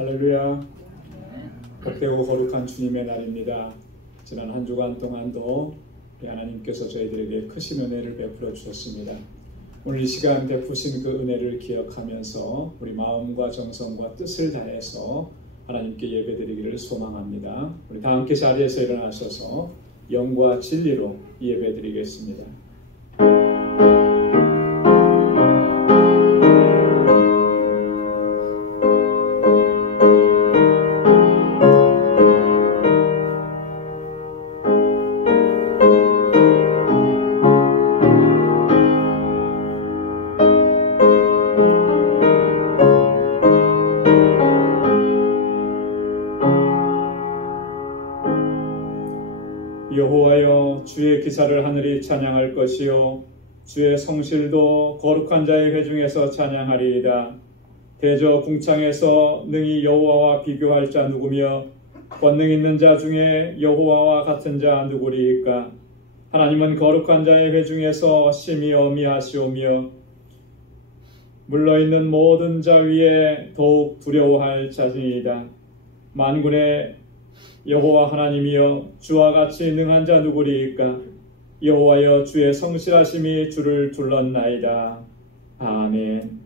할렐루야. 복되고 거룩한 주님의 날입니다. 지난 한 주간 동안도 하나님께서 저희들에게 크신 은혜를 베풀어 주셨습니다. 오늘 이 시간 베푸신 그 은혜를 기억하면서 우리 마음과 정성과 뜻을 다해서 하나님께 예배드리기를 소망합니다. 우리 다 함께 자리에서 일어나셔서 영과 진리로 예배드리겠습니다. 여호와여, 주의 기사를 하늘이 찬양할 것이요 주의 성실도 거룩한 자의 회중에서 찬양하리이다. 대저 궁창에서 능히 여호와와 비교할 자 누구며 권능 있는 자 중에 여호와와 같은 자 누구리이까? 하나님은 거룩한 자의 회중에서 심히 어미하시오며 물러있는 모든 자 위에 더욱 두려워할 자신이다. 만군의 여호와 하나님이여, 주와 같이 능한 자 누구리이까? 여호와여, 주의 성실하심이 주를 둘렀나이다. 아멘.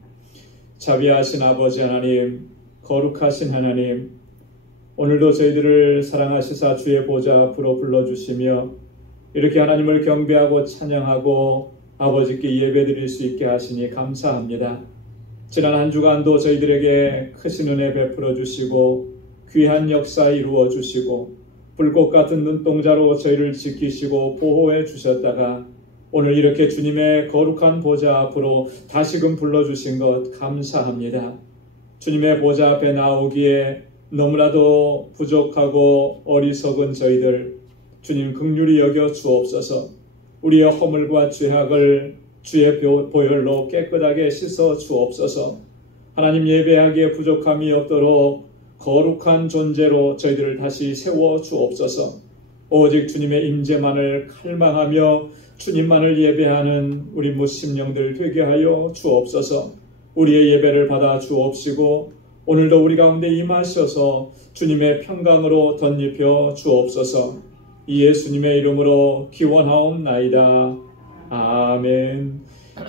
자비하신 아버지 하나님, 거룩하신 하나님, 오늘도 저희들을 사랑하시사 주의 보좌 앞으로 불러주시며 이렇게 하나님을 경배하고 찬양하고 아버지께 예배드릴 수 있게 하시니 감사합니다. 지난 한 주간도 저희들에게 크신 은혜 베풀어 주시고 귀한 역사 이루어 주시고 불꽃 같은 눈동자로 저희를 지키시고 보호해 주셨다가 오늘 이렇게 주님의 거룩한 보좌 앞으로 다시금 불러주신 것 감사합니다. 주님의 보좌 앞에 나오기에 너무나도 부족하고 어리석은 저희들 주님 긍휼히 여겨 주옵소서. 우리의 허물과 죄악을 주의 보혈로 깨끗하게 씻어 주옵소서. 하나님 예배하기에 부족함이 없도록 거룩한 존재로 저희들을 다시 세워 주옵소서. 오직 주님의 임재만을 갈망하며 주님만을 예배하는 우리 무심령들 되게 하여 주옵소서. 우리의 예배를 받아 주옵시고 오늘도 우리 가운데 임하셔서 주님의 평강으로 덧입혀 주옵소서. 이 예수님의 이름으로 기원하옵나이다. 아멘.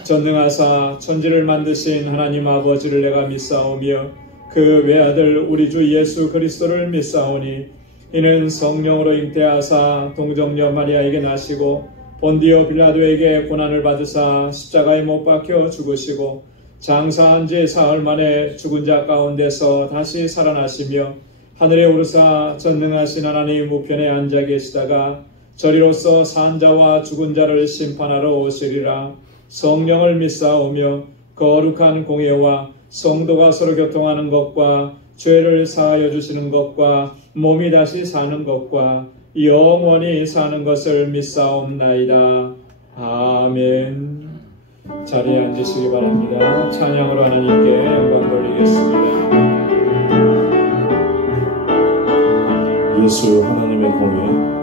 전능하사 천지를 만드신 하나님 아버지를 내가 믿사오며 그 외아들 우리 주 예수 그리스도를 믿사오니 이는 성령으로 잉태하사 동정녀 마리아에게 나시고 본디오 빌라도에게 고난을 받으사 십자가에 못 박혀 죽으시고 장사한 지 사흘 만에 죽은 자 가운데서 다시 살아나시며 하늘에 오르사 전능하신 하나님 우편에 앉아 계시다가 저리로서 산 자와 죽은 자를 심판하러 오시리라. 성령을 믿사오며 거룩한 공예와 성도가 서로 교통하는 것과 죄를 사하여 주시는 것과 몸이 다시 사는 것과 영원히 사는 것을 믿사옵나이다. 아멘. 자리에 앉으시기 바랍니다. 찬양으로 하나님께 영광 돌리겠습니다. 예수 하나님의 공예.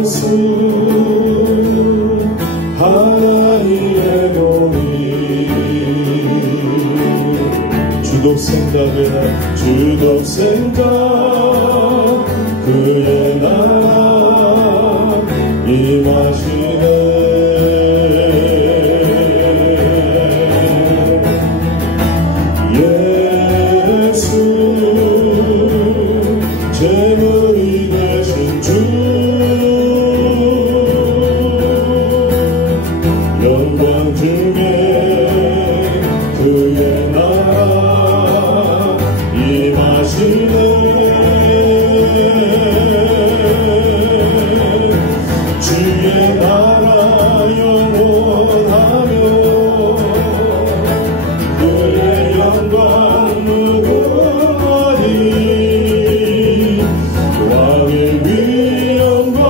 예수 하나님의 공의 주독생자 그의 나라 임하시네. 예수 재물이 되신 주 영광 중에 그의 나라 임하시네. 주의 나라 영원하며 그의 영광 무궁하니 왕의 위엄과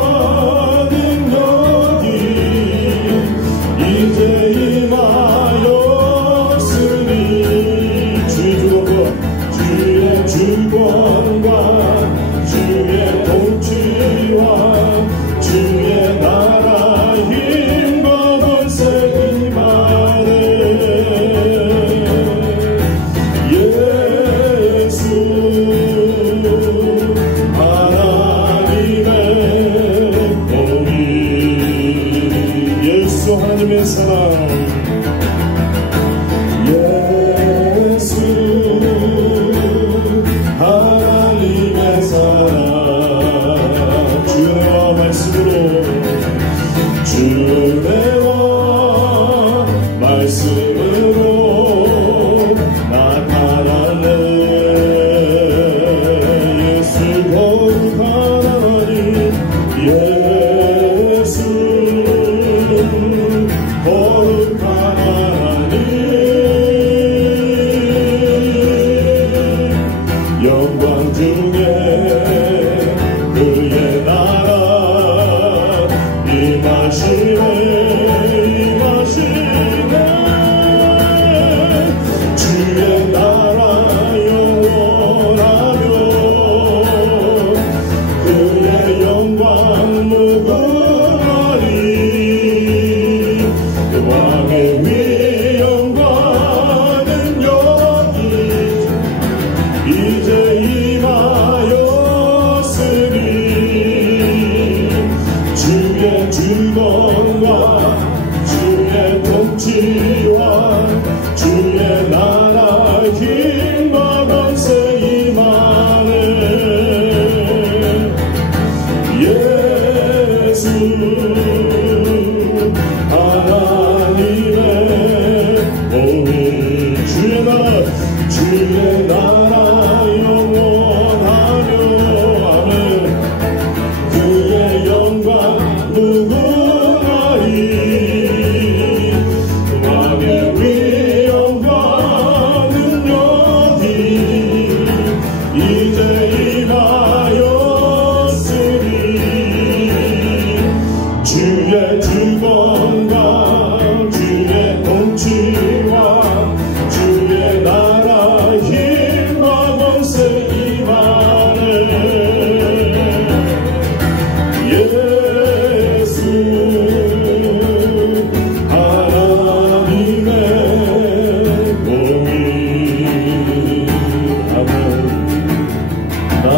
능력이 이제 임하였으니 주의 주권과 주의 통치와 주의 나라 힘과 권세 임하네.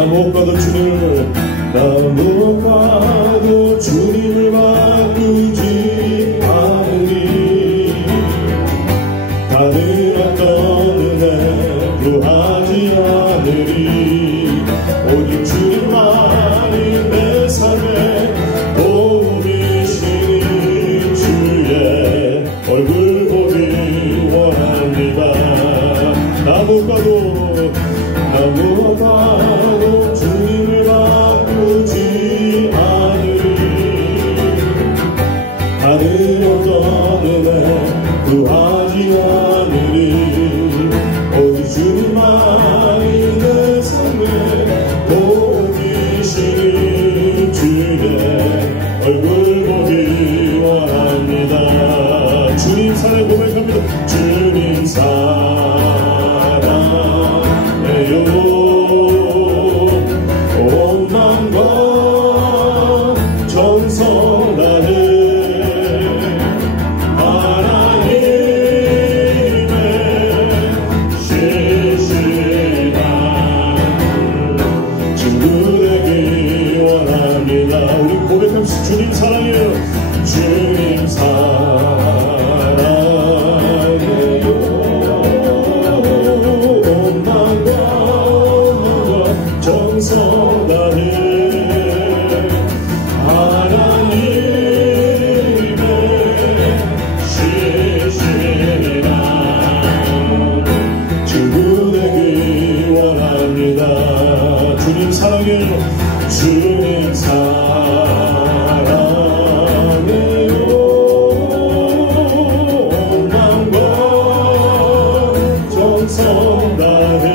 못 봐도 주님을 바꾸지 않으리. 다른 어떤 은혜 구하지 않으리. 오직 주님만이 내 삶의 도움이시니 주의 얼굴 보기 원합니다. 나 못 가도 주님을 바꾸지 않으리. 다른 어떤 은혜 구하지 않으리. 오직 주님만이 내 삶의 도움이시니 주의 얼굴 보기 원합니다. 주님 사랑 고백합니다. 주님 사랑해요. 온 마음과 정성 다해 하나님의 신실한 친구 되기 원합니다. 우리 고백합시다. 주님 사랑해요. 주님 사랑해요. 온 마음과 정성 다해 하나님의 신실한 친구 되기 원합니다. 주님 사랑해요. 주님 사랑해요. 온 마음과 정성 다해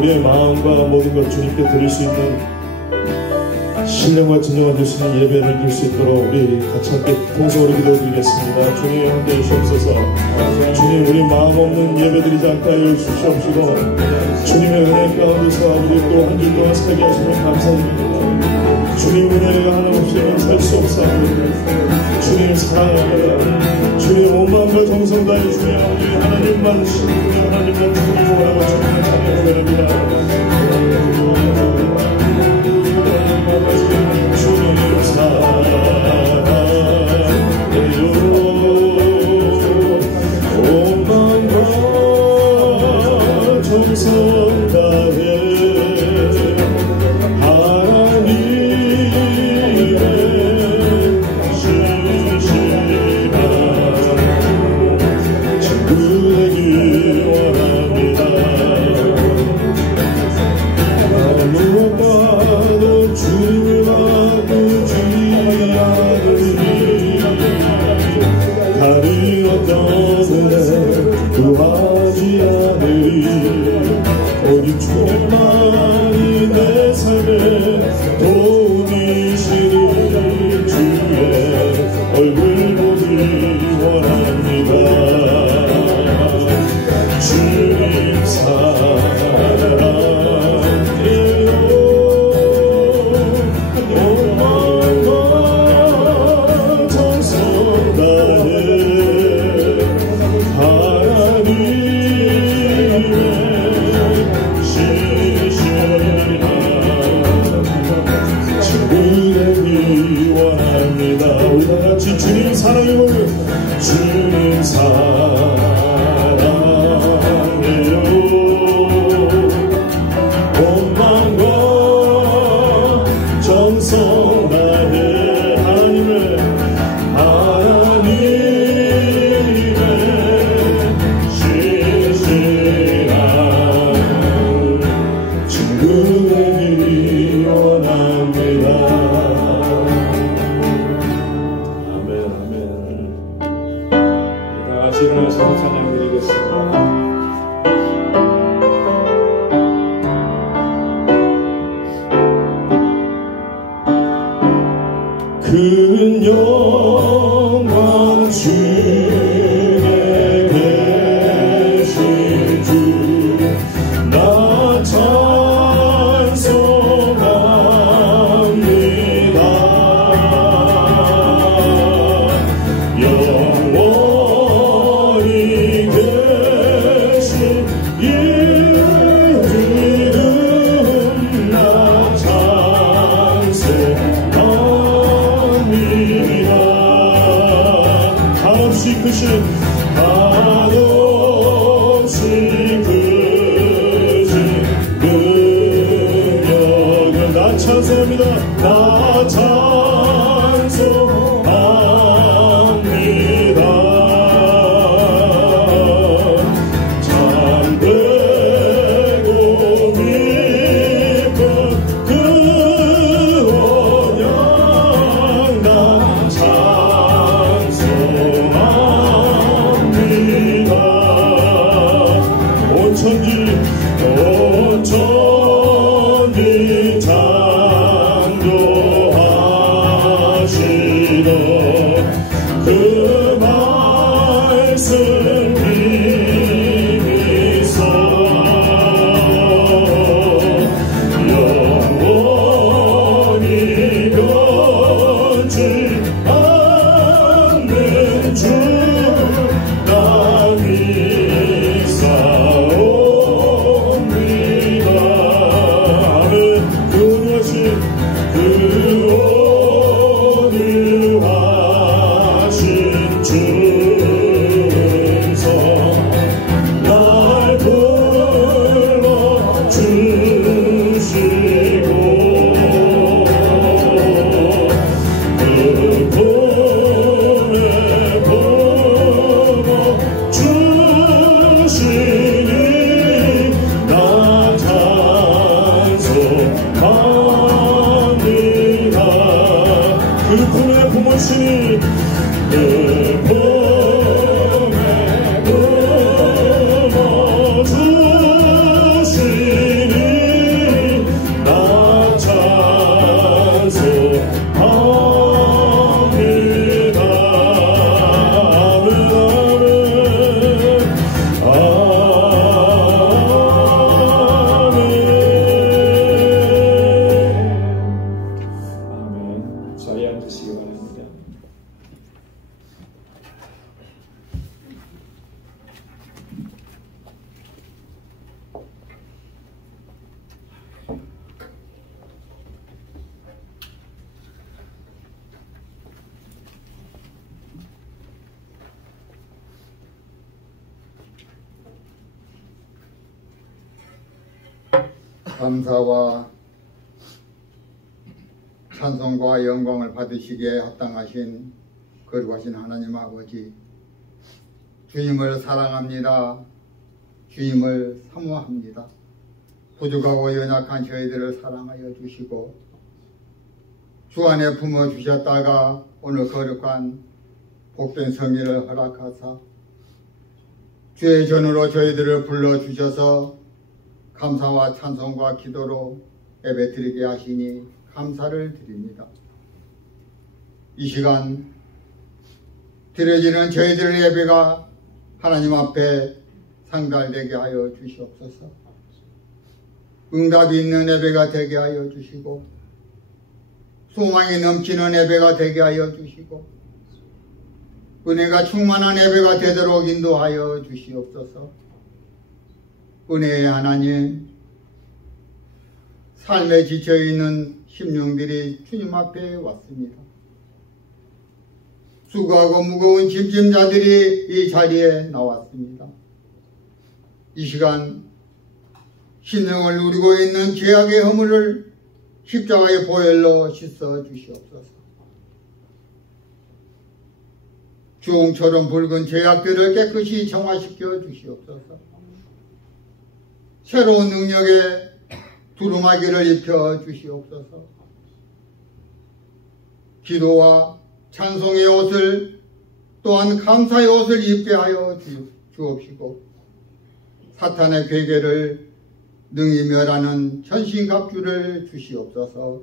우리의 마음과 모든 걸 주님께 드릴 수 있는 신령과 진정한 되시는 예배를 드릴 수 있도록 우리 같이 함께 통성으로 기도드리겠습니다. 주님 함께 해주시옵소서. 주님 우리 마음 없는 예배 드리지 않게 하여 주시옵시고 주님의 은혜 가운데서 우리 또 한 주 동안 살게 하시면 감사드립니다. 주님 은혜가 하나 없이는 살 수 없사옵니다. 주님 사랑합니다. 주님 온 마음과 정성 다해 주여 우리 하나님만 신부여 하나님만 주님이라고 주님을 찬양드립니다. 주님 사랑해요. 온 마음과 정성 다해 구하지 않으리. 오직 주님만이 내 삶의 도움이시니 주의 얼굴 보기 원합니다. 주님 사랑해요. 온 마음과 정성 다해 우리 다같이 주님 사랑해요. 주님 사랑해요. 온 마음과 정성 다해 하나님의 신실한 친구 되기 원합니다. 일어나서 찬양드리겠습니다. 큰 영광 주에 계신 주 나 찬송합니다. 크신 한없이 크신 능력을 나 찬송합니다. 나 찬송합니다. 참되고 깊은 그 언약 나 찬송합니다. 온 천지 창조하시던 그 말씀 힘이 있어 영원히 변치 않는 주 나 믿사옵니다. 아멘. 그 온유하신 주께서 날 불러주시고 그 품에 품어주시니 나 찬송합니다. 그 품에 품으시니 그 품에 품어주시니 나 찬송합니다. 아멘 아멘 아멘. 자리에 앉으시기 바랍니다. 감사와 찬송과 영광을 받으시기에 합당하신 거룩하신 하나님 아버지, 주님을 사랑합니다. 주님을 사모합니다. 부족하고 연약한 저희들을 사랑하여 주시고 주 안에 품어주셨다가 오늘 거룩한 복된 성의를 허락하사 주의 전으로 저희들을 불러주셔서 감사와 찬송과 기도로 예배드리게 하시니 감사를 드립니다. 이 시간 드려지는 저희들의 예배가 하나님 앞에 상달되게 하여 주시옵소서. 응답이 있는 예배가 되게 하여 주시고 소망이 넘치는 예배가 되게 하여 주시고 은혜가 충만한 예배가 되도록 인도하여 주시옵소서. 은혜의 하나님, 삶에 지쳐있는 심령들이 주님 앞에 왔습니다. 수고하고 무거운 짐짐자들이 이 자리에 나왔습니다. 이 시간 심령을 누리고 있는 죄악의 허물을 십자가의 보혈로 씻어 주시옵소서. 주홍처럼 붉은 죄악들을 깨끗이 정화시켜 주시옵소서. 새로운 능력의 두루마기를 입혀 주시옵소서. 기도와 찬송의 옷을 또한 감사의 옷을 입게 하여 주옵시고 사탄의 괴계를 능히 멸하는 전신갑주를 주시옵소서.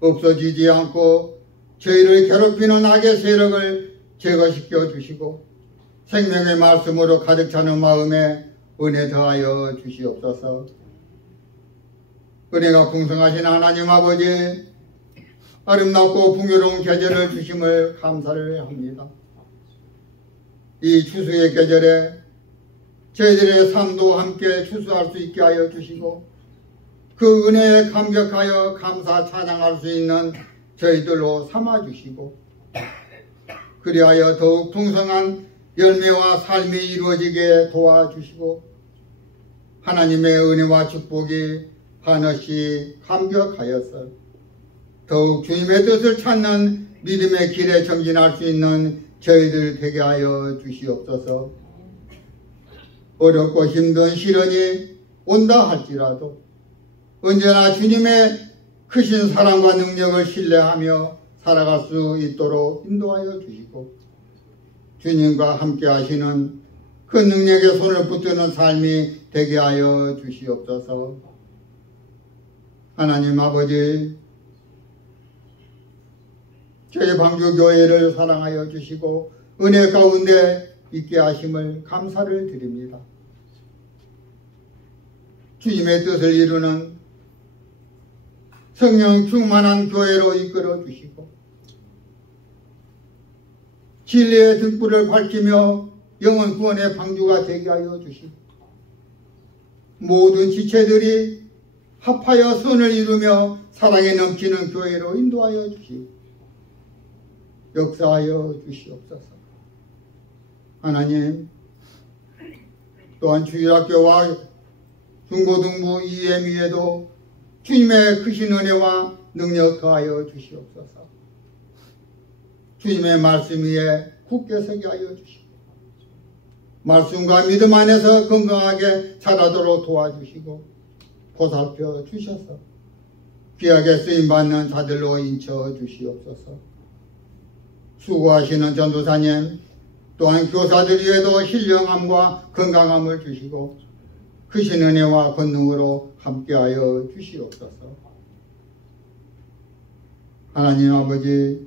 없어지지 않고 저희를 괴롭히는 악의 세력을 제거시켜 주시고 생명의 말씀으로 가득 차는 마음에 은혜 더하여 주시옵소서. 은혜가 풍성하신 하나님 아버지, 아름답고 풍요로운 계절을 주심을 감사를 합니다. 이 추수의 계절에 저희들의 삶도 함께 추수할 수 있게 하여 주시고 그 은혜에 감격하여 감사 찬양할 수 있는 저희들로 삼아 주시고 그리하여 더욱 풍성한 열매와 삶이 이루어지게 도와주시고 하나님의 은혜와 축복이 한없이 감격하여서 더욱 주님의 뜻을 찾는 믿음의 길에 정진할 수 있는 저희들 되게 하여 주시옵소서. 어렵고 힘든 시련이 온다 할지라도 언제나 주님의 크신 사랑과 능력을 신뢰하며 살아갈 수 있도록 인도하여 주시고 주님과 함께 하시는 그 능력에 손을 붙드는 삶이 되게 하여 주시옵소서. 하나님 아버지, 저희 방주교회를 사랑하여 주시고 은혜 가운데 있게 하심을 감사를 드립니다. 주님의 뜻을 이루는 성령 충만한 교회로 이끌어 주시고 진리의 등불을 밝히며 영혼 구원의 방주가 되게 하여 주시고 모든 지체들이 합하여 선을 이루며 사랑에 넘치는 교회로 인도하여 주시고 역사하여 주시옵소서. 하나님, 또한 주일학교와 중고등부 EMU에도 주님의 크신 은혜와 능력 더하여 주시옵소서. 주님의 말씀 위에 굳게 서게 하여 주시고 말씀과 믿음 안에서 건강하게 자라도록 도와주시고 보살펴 주셔서 귀하게 쓰임받는 자들로 인쳐 주시옵소서. 수고하시는 전도사님 또한 교사들 위에도 신령함과 건강함을 주시고 크신 은혜와 권능으로 함께하여 주시옵소서. 하나님 아버지,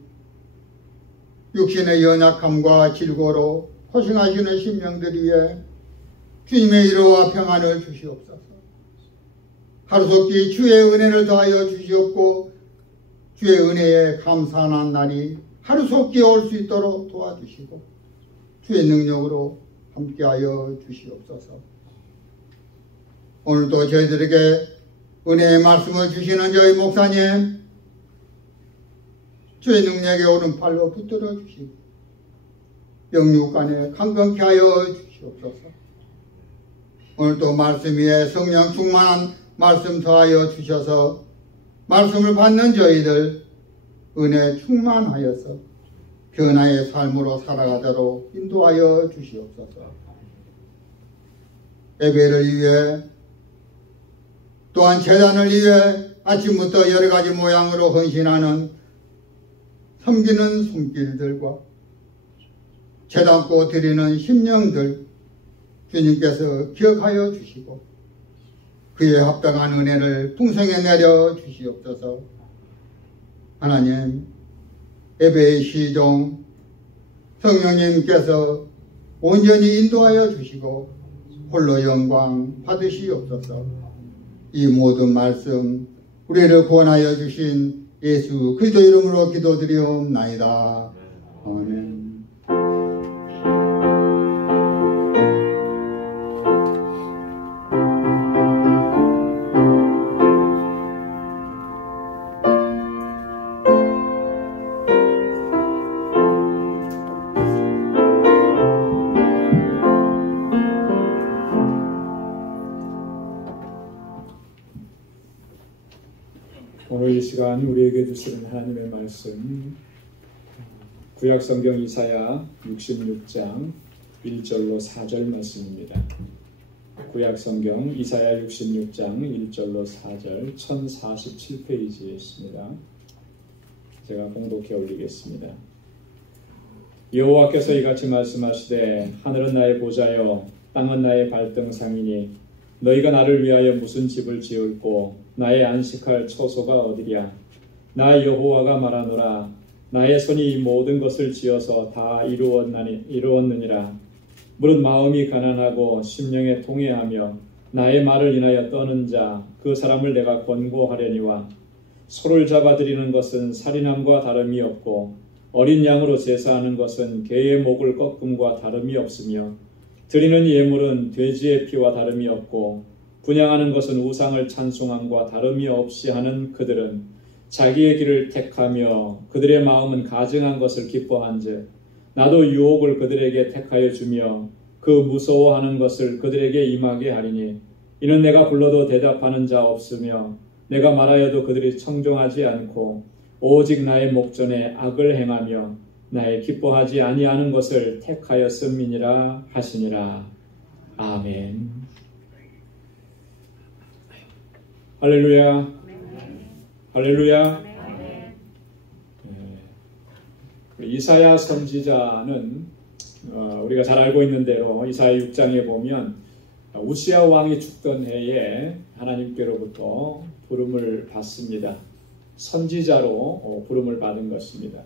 육신의 연약함과 질고로 고생하시는 심령들 위해 주님의 위로와 평안을 주시옵소서. 하루속히 주의 은혜를 더하여 주시옵고 주의 은혜에 감사하는 날이 하루속히 올 수 있도록 도와주시고 주의 능력으로 함께하여 주시옵소서. 오늘도 저희들에게 은혜의 말씀을 주시는 저희 목사님 주의 능력의 오른팔로 붙들어 주시고 영육간에 강건케 하여 주시옵소서. 오늘도 말씀 위에 성령 충만한 말씀 더하여 주셔서 말씀을 받는 저희들 은혜 충만하여서 변화의 삶으로 살아가도록 인도하여 주시옵소서. 예배를 위해 또한 제단을 위해 아침부터 여러 가지 모양으로 헌신하는 섬기는 손길들과 제단고 드리는 심령들 주님께서 기억하여 주시고 그에 합당한 은혜를 풍성히 내려 주시옵소서. 하나님, 예배의 시종 성령님께서 온전히 인도하여 주시고 홀로 영광 받으시옵소서. 이 모든 말씀 우리를 구원하여 주신 예수 그리스도 이름으로 기도드리옵나이다. 아멘. 오늘 이 시간 우리에게 주시는 하나님의 말씀 구약성경 이사야 66장 1절로 4절 말씀입니다. 구약성경 이사야 66장 1절로 4절 1047페이지에 있습니다. 제가 봉독해 올리겠습니다. 여호와께서 이같이 말씀하시되 하늘은 나의 보좌요 땅은 나의 발등상이니 너희가 나를 위하여 무슨 집을 지을고 나의 안식할 처소가 어디랴. 나 여호와가 말하노라. 나의 손이 이 모든 것을 지어서 다 이루었느니라. 무릇 마음이 가난하고 심령에 통회하며 나의 말을 인하여 떠는 자 그 사람을 내가 권고하려니와 소를 잡아들이는 것은 살인함과 다름이 없고 어린 양으로 제사하는 것은 개의 목을 꺾음과 다름이 없으며 드리는 예물은 돼지의 피와 다름이 없고 분향하는 것은 우상을 찬송함과 다름이 없이 하는 그들은 자기의 길을 택하며 그들의 마음은 가증한 것을 기뻐한즉 나도 유혹을 그들에게 택하여 주며 그 무서워하는 것을 그들에게 임하게 하리니 이는 내가 불러도 대답하는 자 없으며 내가 말하여도 그들이 청종하지 않고 오직 나의 목전에 악을 행하며 나의 기뻐하지 아니하는 것을 택하였음이니라 하시니라. 아멘. 할렐루야. 할렐루야. 이사야 선지자는 우리가 잘 알고 있는 대로 이사야 6장에 보면 우시야 왕이 죽던 해에 하나님께로부터 부름을 받습니다. 선지자로 부름을 받은 것입니다.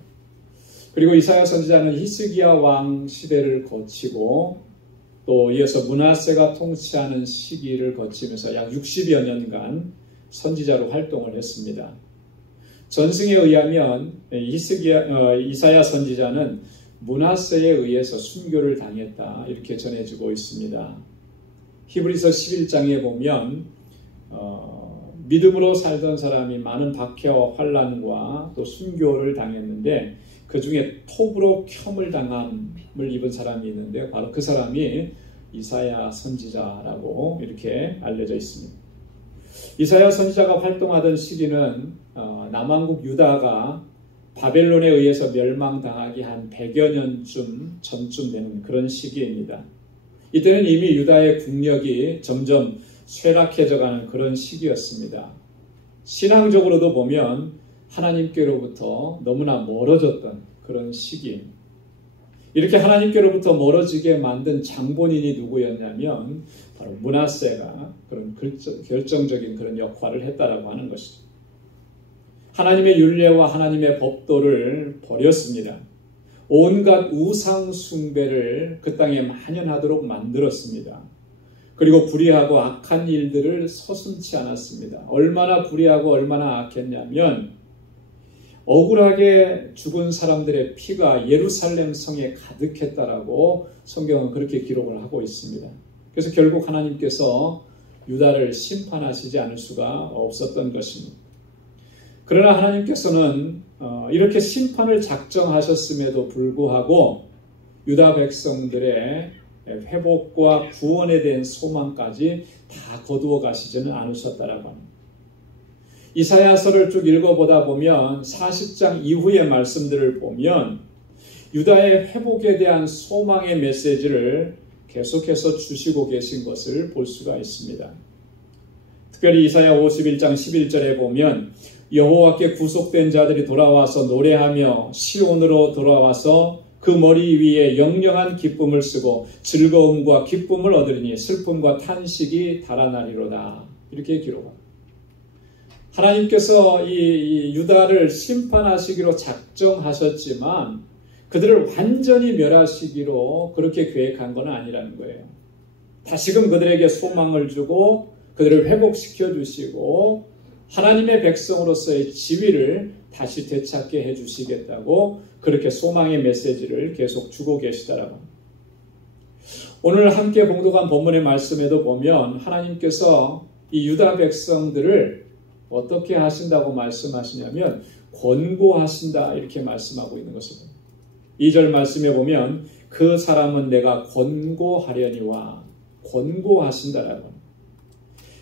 그리고 이사야 선지자는 히스기야 왕 시대를 거치고 또 이어서 므낫세가 통치하는 시기를 거치면서 약 60여 년간 선지자로 활동을 했습니다. 전승에 의하면 이사야 선지자는 므낫세에 의해서 순교를 당했다 이렇게 전해지고 있습니다. 히브리서 11장에 보면 믿음으로 살던 사람이 많은 박해와 환난과 또 순교를 당했는데 그 중에 톱으로 켬을 당함을 입은 사람이 있는데 바로 그 사람이 이사야 선지자라고 이렇게 알려져 있습니다. 이사야 선지자가 활동하던 시기는 남왕국 유다가 바벨론에 의해서 멸망당하기 한 100여 년쯤 전쯤 되는 그런 시기입니다. 이때는 이미 유다의 국력이 점점 쇠락해져가는 그런 시기였습니다. 신앙적으로도 보면 하나님께로부터 너무나 멀어졌던 그런 시기입니다. 이렇게 하나님께로부터 멀어지게 만든 장본인이 누구였냐면 바로 므낫세가 그런 결정적인 그런 역할을 했다라고 하는 것이죠. 하나님의 율례와 하나님의 법도를 버렸습니다. 온갖 우상 숭배를 그 땅에 만연하도록 만들었습니다. 그리고 불의하고 악한 일들을 서슴지 않았습니다. 얼마나 불의하고 얼마나 악했냐면 억울하게 죽은 사람들의 피가 예루살렘 성에 가득했다라고 성경은 그렇게 기록을 하고 있습니다. 그래서 결국 하나님께서 유다를 심판하시지 않을 수가 없었던 것입니다. 그러나 하나님께서는 이렇게 심판을 작정하셨음에도 불구하고 유다 백성들의 회복과 구원에 대한 소망까지 다 거두어 가시지는 않으셨다라고 합니다. 이사야서를 쭉 읽어보다 보면 40장 이후의 말씀들을 보면 유다의 회복에 대한 소망의 메시지를 계속해서 주시고 계신 것을 볼 수가 있습니다. 특별히 이사야 51장 11절에 보면 여호와께 구속된 자들이 돌아와서 노래하며 시온으로 돌아와서 그 머리 위에 영영한 기쁨을 쓰고 즐거움과 기쁨을 얻으리니 슬픔과 탄식이 달아나리로다. 이렇게 기록합니다. 하나님께서 이 유다를 심판하시기로 작정하셨지만 그들을 완전히 멸하시기로 그렇게 계획한 건 아니라는 거예요. 다시금 그들에게 소망을 주고 그들을 회복시켜 주시고 하나님의 백성으로서의 지위를 다시 되찾게 해주시겠다고 그렇게 소망의 메시지를 계속 주고 계시더라고요. 오늘 함께 봉독한 본문의 말씀에도 보면 하나님께서 이 유다 백성들을 어떻게 하신다고 말씀하시냐면 권고하신다 이렇게 말씀하고 있는 것입니다. 2절 말씀에 보면 그 사람은 내가 권고하려니와 권고하신다라고 합니다.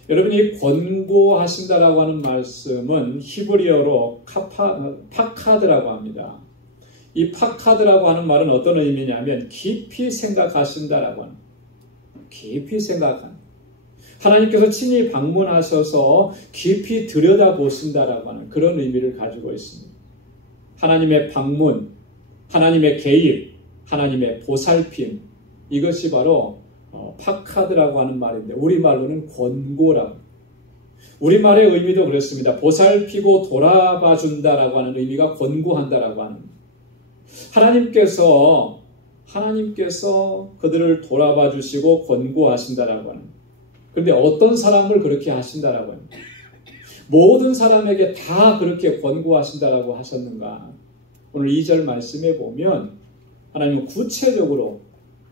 여러분 이 권고하신다라고 하는 말씀은 히브리어로 파카드라고 합니다. 이 파카드라고 하는 말은 어떤 의미냐면 깊이 생각하신다라고 합니다. 깊이 생각한다. 하나님께서 친히 방문하셔서 깊이 들여다보신다라고 하는 그런 의미를 가지고 있습니다. 하나님의 방문, 하나님의 개입, 하나님의 보살핌 이것이 바로 파카드라고 하는 말인데 우리말로는 권고라고. 우리말의 의미도 그렇습니다. 보살피고 돌아봐준다라고 하는 의미가 권고한다라고 하는. 하나님께서 그들을 돌아봐주시고 권고하신다라고 하는. 그런데 어떤 사람을 그렇게 하신다라고 합니다. 모든 사람에게 다 그렇게 권고하신다라고 하셨는가? 오늘 2절 말씀에 보면 하나님은 구체적으로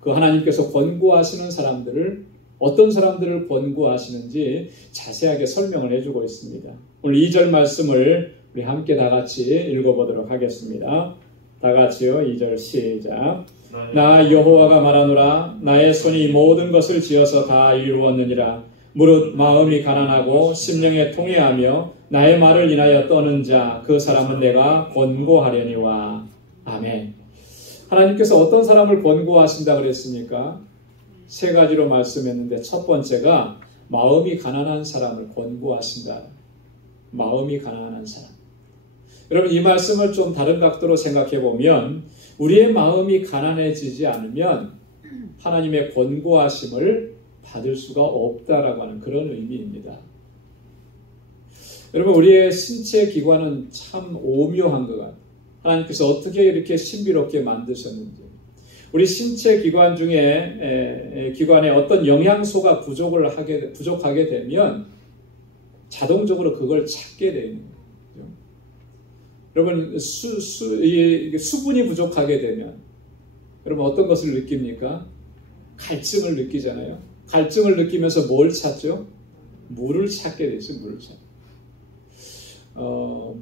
그 하나님께서 권고하시는 사람들을 어떤 사람들을 권고하시는지 자세하게 설명을 해주고 있습니다. 오늘 2절 말씀을 우리 함께 다 같이 읽어보도록 하겠습니다. 다 같이요. 2절 시작. 나 여호와가 말하노라. 나의 손이 모든 것을 지어서 다 이루었느니라. 무릇 마음이 가난하고 심령에 통회하며 나의 말을 인하여 떠는 자 그 사람은 내가 권고하려니와. 아멘. 하나님께서 어떤 사람을 권고하신다 그랬습니까? 세 가지로 말씀했는데 첫 번째가 마음이 가난한 사람을 권고하신다. 마음이 가난한 사람. 여러분 이 말씀을 좀 다른 각도로 생각해 보면 우리의 마음이 가난해지지 않으면 하나님의 권고하심을 받을 수가 없다라고 하는 그런 의미입니다. 여러분 우리의 신체 기관은 참 오묘한 것 같아요. 하나님께서 어떻게 이렇게 신비롭게 만드셨는지. 우리 신체 기관 중에 기관에 어떤 영양소가 부족하게 되면 자동적으로 그걸 찾게 되는 거예요. 여러분 수분이 부족하게 되면 여러분 어떤 것을 느낍니까? 갈증을 느끼잖아요. 갈증을 느끼면서 뭘 찾죠? 물을 찾게 되죠. 물을 찾.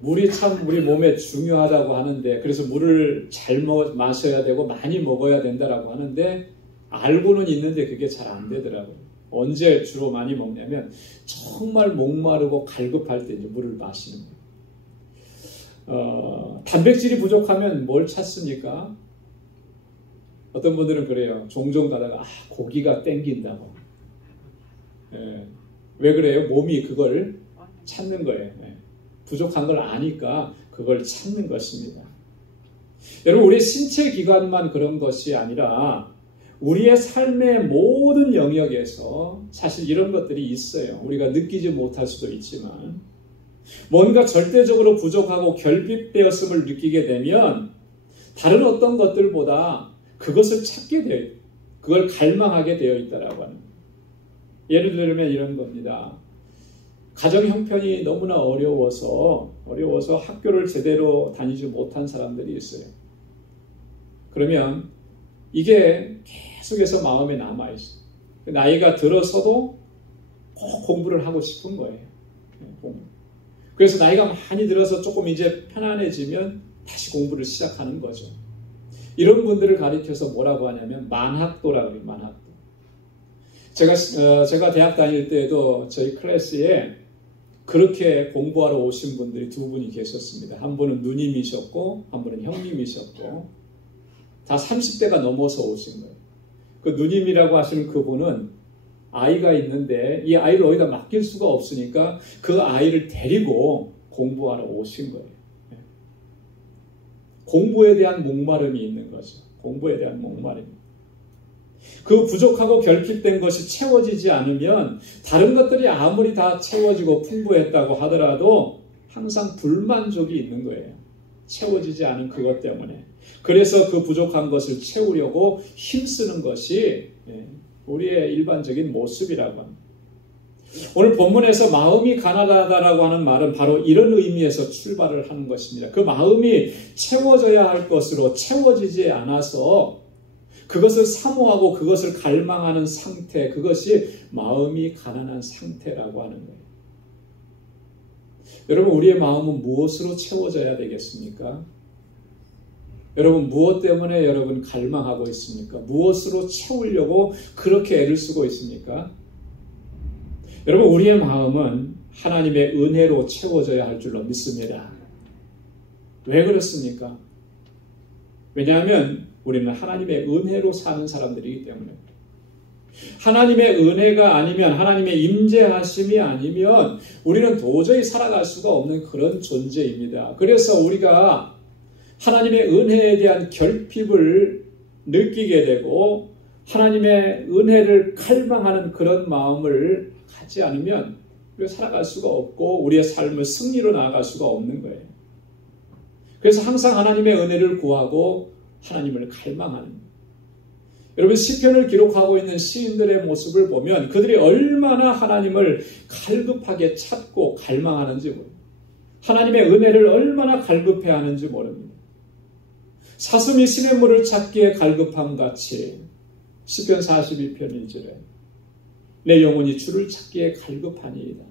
물이 참 우리 몸에 중요하다고 하는데 그래서 물을 잘 마셔야 되고 많이 먹어야 된다라고 하는데 알고는 있는데 그게 잘 안 되더라고요. 언제 주로 많이 먹냐면 정말 목마르고 갈급할 때 이제 물을 마시는 거예요. 단백질이 부족하면 뭘 찾습니까? 어떤 분들은 그래요. 종종 가다가 고기가 땡긴다고. 왜 그래요? 몸이 그걸 찾는 거예요. 부족한 걸 아니까 그걸 찾는 것입니다. 여러분 우리 신체 기관만 그런 것이 아니라 우리의 삶의 모든 영역에서 사실 이런 것들이 있어요. 우리가 느끼지 못할 수도 있지만 뭔가 절대적으로 부족하고 결핍되었음을 느끼게 되면 다른 어떤 것들보다 그것을 찾게 돼요. 그걸 갈망하게 되어 있다라고 하는 거예요. 예를 들면 이런 겁니다. 가정 형편이 너무나 어려워서 학교를 제대로 다니지 못한 사람들이 있어요. 그러면 이게 계속해서 마음에 남아있어요. 나이가 들어서도 꼭 공부를 하고 싶은 거예요. 그래서 나이가 많이 들어서 조금 이제 편안해지면 다시 공부를 시작하는 거죠. 이런 분들을 가리켜서 뭐라고 하냐면 만학도라고 해요. 만학도. 제가 대학 다닐 때에도 저희 클래스에 그렇게 공부하러 오신 분들이 두 분이 계셨습니다. 한 분은 누님이셨고 한 분은 형님이셨고 다 30대가 넘어서 오신 거예요. 그 누님이라고 하시는 그분은 아이가 있는데 이 아이를 어디다 맡길 수가 없으니까 그 아이를 데리고 공부하러 오신 거예요. 공부에 대한 목마름이 있는 거죠. 공부에 대한 목마름. 그 부족하고 결핍된 것이 채워지지 않으면 다른 것들이 아무리 다 채워지고 풍부했다고 하더라도 항상 불만족이 있는 거예요. 채워지지 않은 그것 때문에. 그래서 그 부족한 것을 채우려고 힘쓰는 것이 우리의 일반적인 모습이라고 합니다. 오늘 본문에서 마음이 가난하다라고 하는 말은 바로 이런 의미에서 출발을 하는 것입니다. 그 마음이 채워져야 할 것으로 채워지지 않아서 그것을 사모하고 그것을 갈망하는 상태, 그것이 마음이 가난한 상태라고 하는 거예요. 여러분, 우리의 마음은 무엇으로 채워져야 되겠습니까? 여러분, 무엇 때문에 여러분 갈망하고 있습니까? 무엇으로 채우려고 그렇게 애를 쓰고 있습니까? 여러분, 우리의 마음은 하나님의 은혜로 채워져야 할 줄로 믿습니다. 왜 그렇습니까? 왜냐하면 우리는 하나님의 은혜로 사는 사람들이기 때문에 하나님의 은혜가 아니면 하나님의 임재하심이 아니면 우리는 도저히 살아갈 수가 없는 그런 존재입니다. 그래서 우리가 하나님의 은혜에 대한 결핍을 느끼게 되고 하나님의 은혜를 갈망하는 그런 마음을 갖지 않으면 우리가 살아갈 수가 없고 우리의 삶을 승리로 나아갈 수가 없는 거예요. 그래서 항상 하나님의 은혜를 구하고 하나님을 갈망하는 거예요. 여러분, 시편을 기록하고 있는 시인들의 모습을 보면 그들이 얼마나 하나님을 갈급하게 찾고 갈망하는지 모릅니다. 하나님의 은혜를 얼마나 갈급해하는지 모릅니다. 사슴이 시냇물을 찾기에 갈급함같이 시편 42편 1절에 내 영혼이 주를 찾기에 갈급하니이다.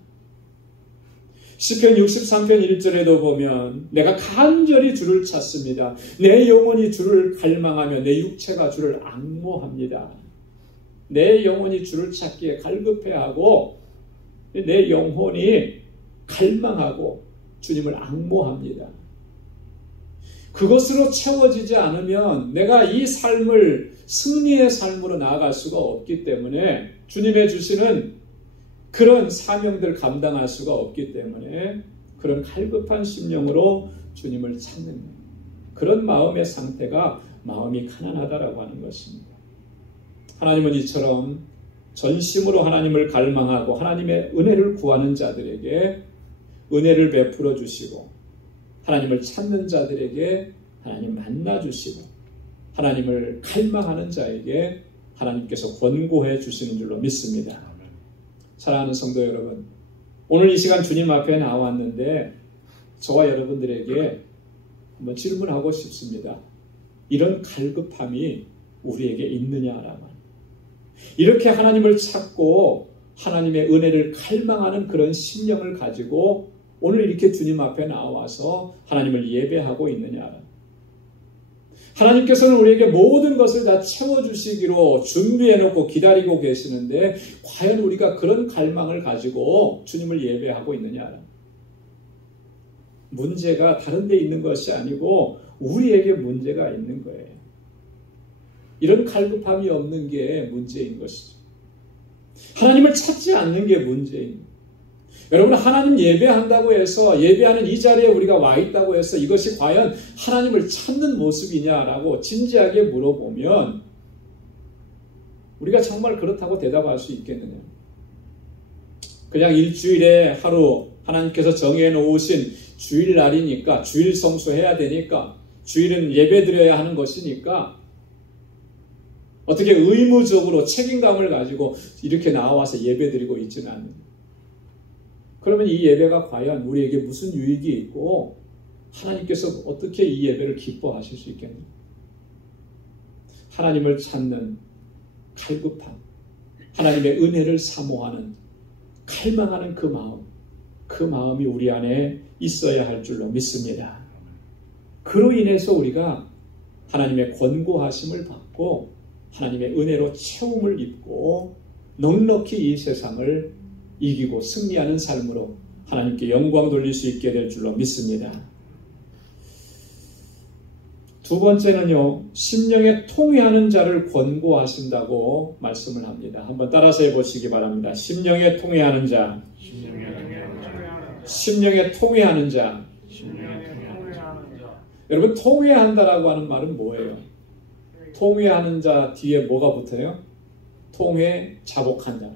시편 63편 1절에도 보면 내가 간절히 주를 찾습니다. 내 영혼이 주를 갈망하며 내 육체가 주를 앙모합니다. 내 영혼이 주를 찾기에 갈급해하고 내 영혼이 갈망하고 주님을 앙모합니다. 그것으로 채워지지 않으면 내가 이 삶을 승리의 삶으로 나아갈 수가 없기 때문에 주님의 주시는 그런 사명들 감당할 수가 없기 때문에 그런 갈급한 심령으로 주님을 찾는 그런 마음의 상태가 마음이 가난하다라고 하는 것입니다. 하나님은 이처럼 전심으로 하나님을 갈망하고 하나님의 은혜를 구하는 자들에게 은혜를 베풀어 주시고 하나님을 찾는 자들에게 하나님 만나 주시고 하나님을 갈망하는 자에게 하나님께서 권고해 주시는 줄로 믿습니다. 사랑하는 성도 여러분, 오늘 이 시간 주님 앞에 나왔는데 저와 여러분들에게 한번 질문하고 싶습니다. 이런 갈급함이 우리에게 있느냐라고. 이렇게 하나님을 찾고 하나님의 은혜를 갈망하는 그런 심령을 가지고 오늘 이렇게 주님 앞에 나와서 하나님을 예배하고 있느냐. 하나님께서는 우리에게 모든 것을 다 채워주시기로 준비해놓고 기다리고 계시는데 과연 우리가 그런 갈망을 가지고 주님을 예배하고 있느냐. 문제가 다른 데 있는 것이 아니고 우리에게 문제가 있는 거예요. 이런 갈급함이 없는 게 문제인 것이죠. 하나님을 찾지 않는 게 문제인 거예요. 여러분, 하나님 예배한다고 해서 예배하는 이 자리에 우리가 와 있다고 해서 이것이 과연 하나님을 찾는 모습이냐라고 진지하게 물어보면 우리가 정말 그렇다고 대답할 수 있겠느냐. 그냥 일주일에 하루 하나님께서 정해 놓으신 주일날이니까 주일 성수해야 되니까 주일은 예배 드려야 하는 것이니까 어떻게 의무적으로 책임감을 가지고 이렇게 나와서 예배 드리고 있지는 않는다. 그러면 이 예배가 과연 우리에게 무슨 유익이 있고 하나님께서 어떻게 이 예배를 기뻐하실 수 있겠느냐. 하나님을 찾는 갈급함, 하나님의 은혜를 사모하는 갈망하는 그 마음이 우리 안에 있어야 할 줄로 믿습니다. 그로 인해서 우리가 하나님의 권고하심을 받고 하나님의 은혜로 채움을 입고 넉넉히 이 세상을 이기고 승리하는 삶으로 하나님께 영광 돌릴 수 있게 될 줄로 믿습니다. 두 번째는요, 심령에 통회하는 자를 권고하신다고 말씀을 합니다. 한번 따라서 해보시기 바랍니다. 심령에 통회하는 자, 심령에 통회하는 자. 여러분, 통회한다라고 하는 말은 뭐예요? 통회하는 자 뒤에 뭐가 붙어요? 통회, 자복한다.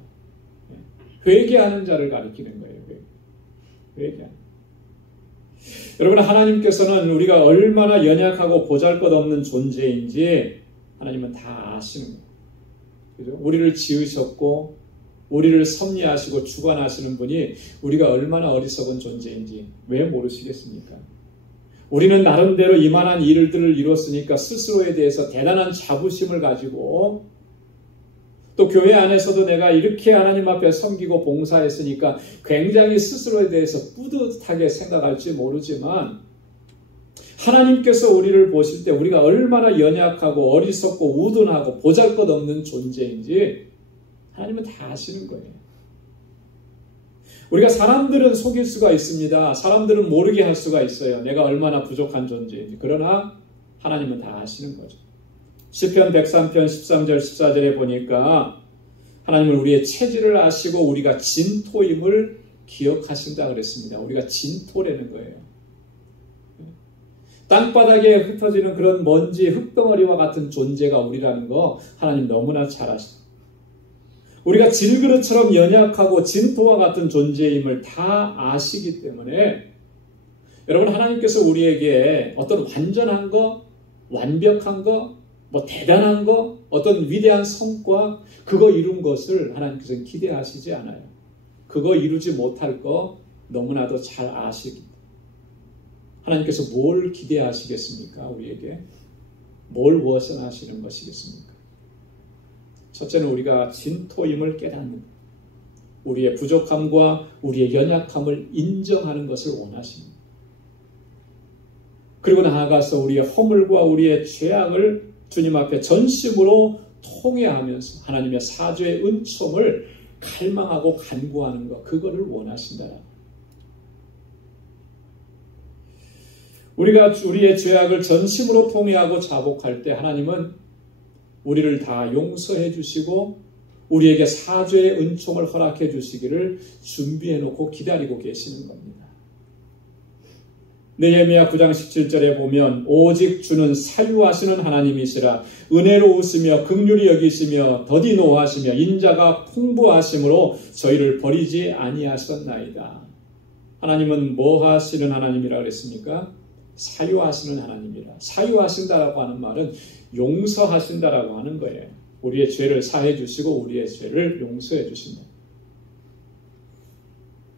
회개하는 자를 가리키는 거예요. 회개하는. 여러분, 하나님께서는 우리가 얼마나 연약하고 보잘것없는 존재인지 하나님은 다 아시는 거예요. 그죠? 우리를 지으셨고 우리를 섭리하시고 주관하시는 분이 우리가 얼마나 어리석은 존재인지 왜 모르시겠습니까? 우리는 나름대로 이만한 일들을 이뤘으니까 스스로에 대해서 대단한 자부심을 가지고 또 교회 안에서도 내가 이렇게 하나님 앞에 섬기고 봉사했으니까 굉장히 스스로에 대해서 뿌듯하게 생각할지 모르지만 하나님께서 우리를 보실 때 우리가 얼마나 연약하고 어리석고 우둔하고 보잘것없는 존재인지 하나님은 다 아시는 거예요. 우리가 사람들은 속일 수가 있습니다. 사람들은 모르게 할 수가 있어요. 내가 얼마나 부족한 존재인지. 그러나 하나님은 다 아시는 거죠. 시편 103편 13절 14절에 보니까 하나님은 우리의 체질을 아시고 우리가 진토임을 기억하신다 그랬습니다. 우리가 진토라는 거예요. 땅바닥에 흩어지는 그런 먼지 흙덩어리와 같은 존재가 우리라는 거 하나님 너무나 잘 아시죠. 우리가 질그릇처럼 연약하고 진토와 같은 존재임을 다 아시기 때문에 여러분, 하나님께서 우리에게 어떤 완전한 거, 완벽한 거, 뭐 대단한 거, 어떤 위대한 성과, 그거 이룬 것을 하나님께서는 기대하시지 않아요. 그거 이루지 못할 거 너무나도 잘 아시기. 하나님께서 뭘 기대하시겠습니까? 우리에게 뭘 원하시는 것이겠습니까? 첫째는 우리가 진토임을 깨닫는, 우리의 부족함과 우리의 연약함을 인정하는 것을 원하십니다. 그리고 나아가서 우리의 허물과 우리의 죄악을 주님 앞에 전심으로 통회하면서 하나님의 사죄의 은총을 갈망하고 간구하는 것, 그거를 원하신다. 우리가 우리의 죄악을 전심으로 통회하고 자복할 때 하나님은 우리를 다 용서해 주시고 우리에게 사죄의 은총을 허락해 주시기를 준비해 놓고 기다리고 계시는 겁니다. 느헤미야 9장 17절에 보면 오직 주는 사유하시는 하나님이시라 은혜로우시며 긍휼히 여기시며 더디 노하시며 인자가 풍부하심으로 저희를 버리지 아니하셨나이다. 하나님은 뭐 하시는 하나님이라 그랬습니까? 사유하시는 하나님이라. 사유하신다라고 하는 말은 용서하신다라고 하는 거예요. 우리의 죄를 사해 주시고 우리의 죄를 용서해 주신다.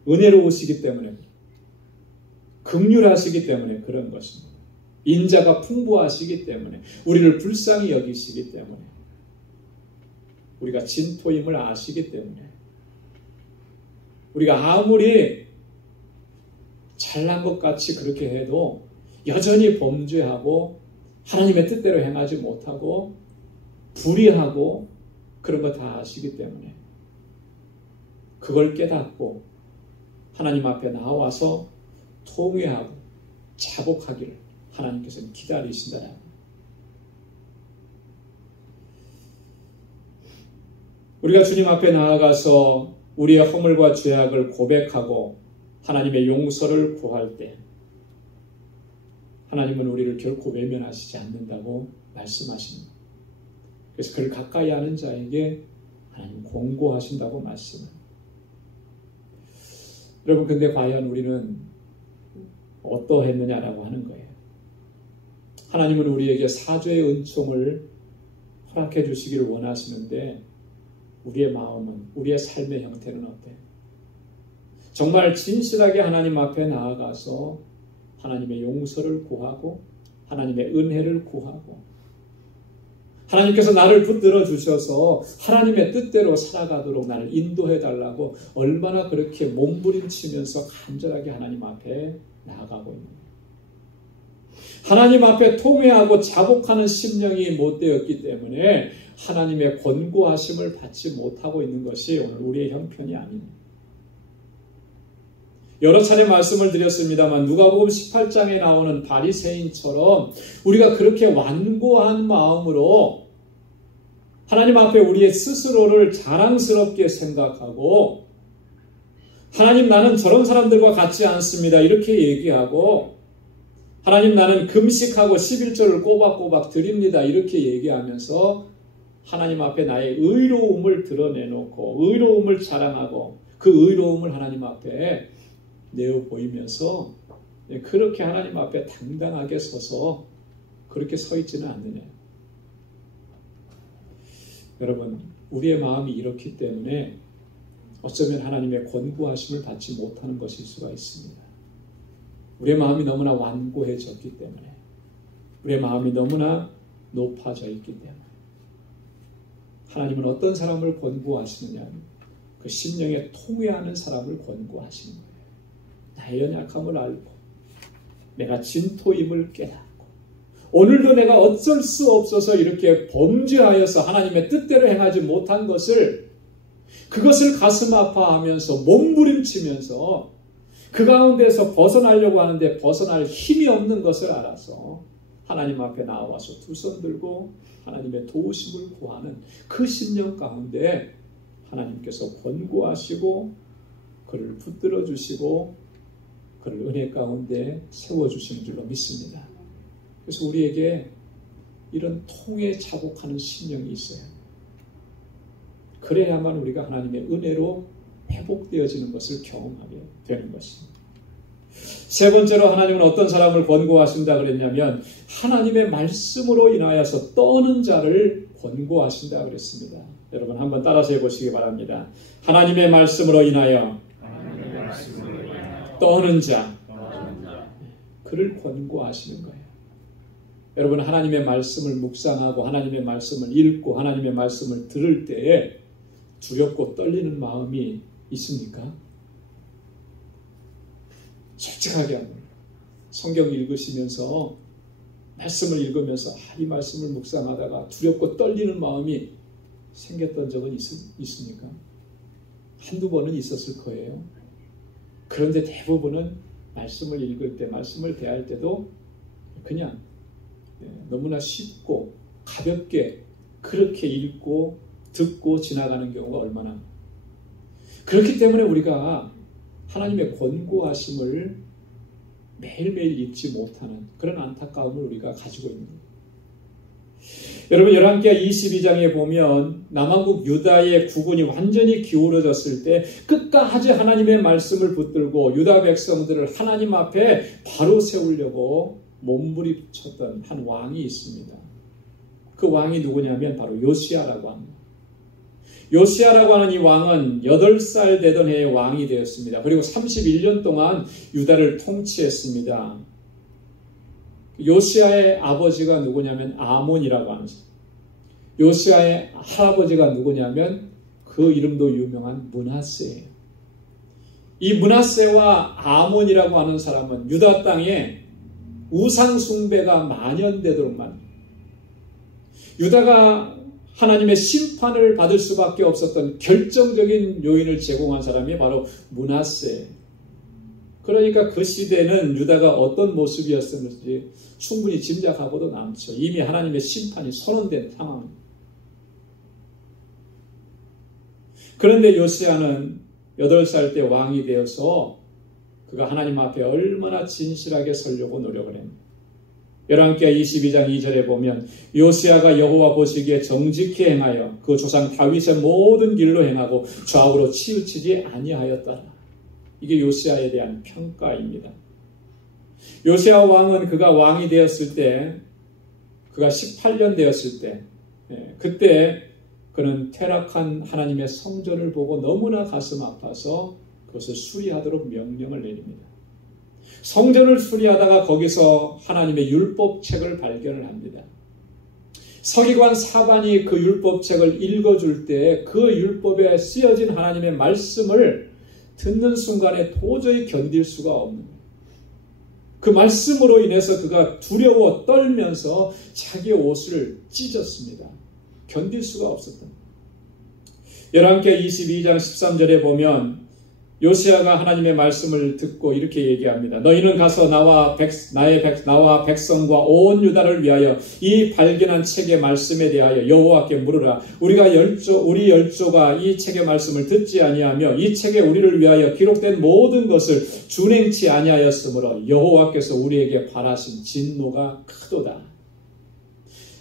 은혜로우시기 때문에, 긍휼하시기 때문에 그런 것입니다. 인자가 풍부하시기 때문에, 우리를 불쌍히 여기시기 때문에, 우리가 진토임을 아시기 때문에, 우리가 아무리 잘난 것 같이 그렇게 해도 여전히 범죄하고 하나님의 뜻대로 행하지 못하고 불의하고 그런 거 다 아시기 때문에 그걸 깨닫고 하나님 앞에 나와서 통회하고 자복하기를 하나님께서는 기다리신다. 우리가 주님 앞에 나아가서 우리의 허물과 죄악을 고백하고 하나님의 용서를 구할 때 하나님은 우리를 결코 외면하시지 않는다고 말씀하십니다. 그래서 그를 가까이 하는 자에게 하나님 권고하신다고 말씀합니다. 여러분, 근데 과연 우리는 어떠했느냐라고 하는 거예요. 하나님은 우리에게 사죄의 은총을 허락해 주시기를 원하시는데 우리의 마음은, 우리의 삶의 형태는 어때요? 정말 진실하게 하나님 앞에 나아가서 하나님의 용서를 구하고 하나님의 은혜를 구하고 하나님께서 나를 붙들어 주셔서 하나님의 뜻대로 살아가도록 나를 인도해 달라고 얼마나 그렇게 몸부림치면서 간절하게 하나님 앞에 나아가고 있는 거예요. 하나님 앞에 통회하고 자복하는 심령이 못되었기 때문에 하나님의 권고하심을 받지 못하고 있는 것이 오늘 우리의 형편이 아닙니다. 여러 차례 말씀을 드렸습니다만 누가복음 18장에 나오는 바리새인처럼 우리가 그렇게 완고한 마음으로 하나님 앞에 우리의 스스로를 자랑스럽게 생각하고 하나님, 나는 저런 사람들과 같지 않습니다, 이렇게 얘기하고 하나님, 나는 금식하고 11조를 꼬박꼬박 드립니다, 이렇게 얘기하면서 하나님 앞에 나의 의로움을 드러내놓고 의로움을 자랑하고 그 의로움을 하나님 앞에 내어 보이면서 그렇게 하나님 앞에 당당하게 서서 그렇게 서 있지는 않느냐. 여러분, 우리의 마음이 이렇기 때문에 어쩌면 하나님의 권고하심을 받지 못하는 것일 수가 있습니다. 우리의 마음이 너무나 완고해졌기 때문에, 우리의 마음이 너무나 높아져 있기 때문에 하나님은 어떤 사람을 권고하시느냐, 그 심령에 통회하는 사람을 권고하시는 거예요. 나의 연약함을 알고 내가 진토임을 깨닫고 오늘도 내가 어쩔 수 없어서 이렇게 범죄하여서 하나님의 뜻대로 행하지 못한 것을, 그것을 가슴 아파하면서 몸부림치면서 그 가운데서 벗어나려고 하는데 벗어날 힘이 없는 것을 알아서 하나님 앞에 나와서 두 손 들고 하나님의 도우심을 구하는 그 심령 가운데 하나님께서 권고하시고 그를 붙들어 주시고 그를 은혜 가운데 세워주시는 줄로 믿습니다. 그래서 우리에게 이런 통에 자복하는 심령이 있어요. 그래야만 우리가 하나님의 은혜로 회복되어지는 것을 경험하게 되는 것입니다. 세 번째로 하나님은 어떤 사람을 권고하신다 그랬냐면 하나님의 말씀으로 인하여서 떠는 자를 권고하신다 그랬습니다. 여러분 한번 따라서 해보시기 바랍니다. 하나님의 말씀으로 인하여 떠는 자, 그를 권고하시는 거예요. 여러분, 하나님의 말씀을 묵상하고 하나님의 말씀을 읽고 하나님의 말씀을 들을 때에 두렵고 떨리는 마음이 있습니까? 솔직하게 한번 성경 읽으시면서 말씀을 읽으면서 이 말씀을 묵상하다가 두렵고 떨리는 마음이 생겼던 적은 있습니까? 한두 번은 있었을 거예요. 그런데 대부분은 말씀을 읽을 때, 말씀을 대할 때도 그냥 너무나 쉽고 가볍게 그렇게 읽고 듣고 지나가는 경우가 얼마나 많아요. 그렇기 때문에 우리가 하나님의 권고하심을 매일매일 잊지 못하는 그런 안타까움을 우리가 가지고 있는 거예요. 여러분, 열왕기하 22장에 보면 남한국 유다의 국군이 완전히 기울어졌을 때 끝까지 하나님의 말씀을 붙들고 유다 백성들을 하나님 앞에 바로 세우려고 몸부림쳤던 한 왕이 있습니다. 그 왕이 누구냐면 바로 요시야라고 합니다. 요시야라고 하는 이 왕은 8살 되던 해에 왕이 되었습니다. 그리고 31년 동안 유다를 통치했습니다. 요시야의 아버지가 누구냐면 아몬이라고 하는 사람. 요시야의 할아버지가 누구냐면 그 이름도 유명한 므낫세예요. 이 므낫세와 아몬이라고 하는 사람은 유다 땅에 우상 숭배가 만연되도록만 유다가 하나님의 심판을 받을 수밖에 없었던 결정적인 요인을 제공한 사람이 바로 므낫세예요. 그러니까 그 시대는 유다가 어떤 모습이었는지 충분히 짐작하고도 남죠. 이미 하나님의 심판이 선언된 상황입니다. 그런데 요시야는 8살 때 왕이 되어서 그가 하나님 앞에 얼마나 진실하게 서려고 노력을 했는가. 열왕기하 22장 2절에 보면 요시야가 여호와 보시기에 정직히 행하여 그 조상 다윗의 모든 길로 행하고 좌우로 치우치지 아니하였더라. 이게 요시야에 대한 평가입니다. 요시야 왕은 그가 왕이 되었을 때, 그가 18년 되었을 때, 그때 그는 퇴락한 하나님의 성전을 보고 너무나 가슴 아파서 그것을 수리하도록 명령을 내립니다. 성전을 수리하다가 거기서 하나님의 율법책을 발견을 합니다. 서기관 사반이 그 율법책을 읽어줄 때 그 율법에 쓰여진 하나님의 말씀을 듣는 순간에 도저히 견딜 수가 없는 거예요. 그 말씀으로 인해서 그가 두려워 떨면서 자기의 옷을 찢었습니다. 견딜 수가 없었던 거예요. 열왕기하 22장 13절에 보면 요시야가 하나님의 말씀을 듣고 이렇게 얘기합니다. 너희는 가서 나와 백성과 온 유다를 위하여 이 발견한 책의 말씀에 대하여 여호와께 물으라. 우리 열조가 이 책의 말씀을 듣지 아니하며 이 책에 우리를 위하여 기록된 모든 것을 준행치 아니하였으므로 여호와께서 우리에게 발하신 진노가 크도다.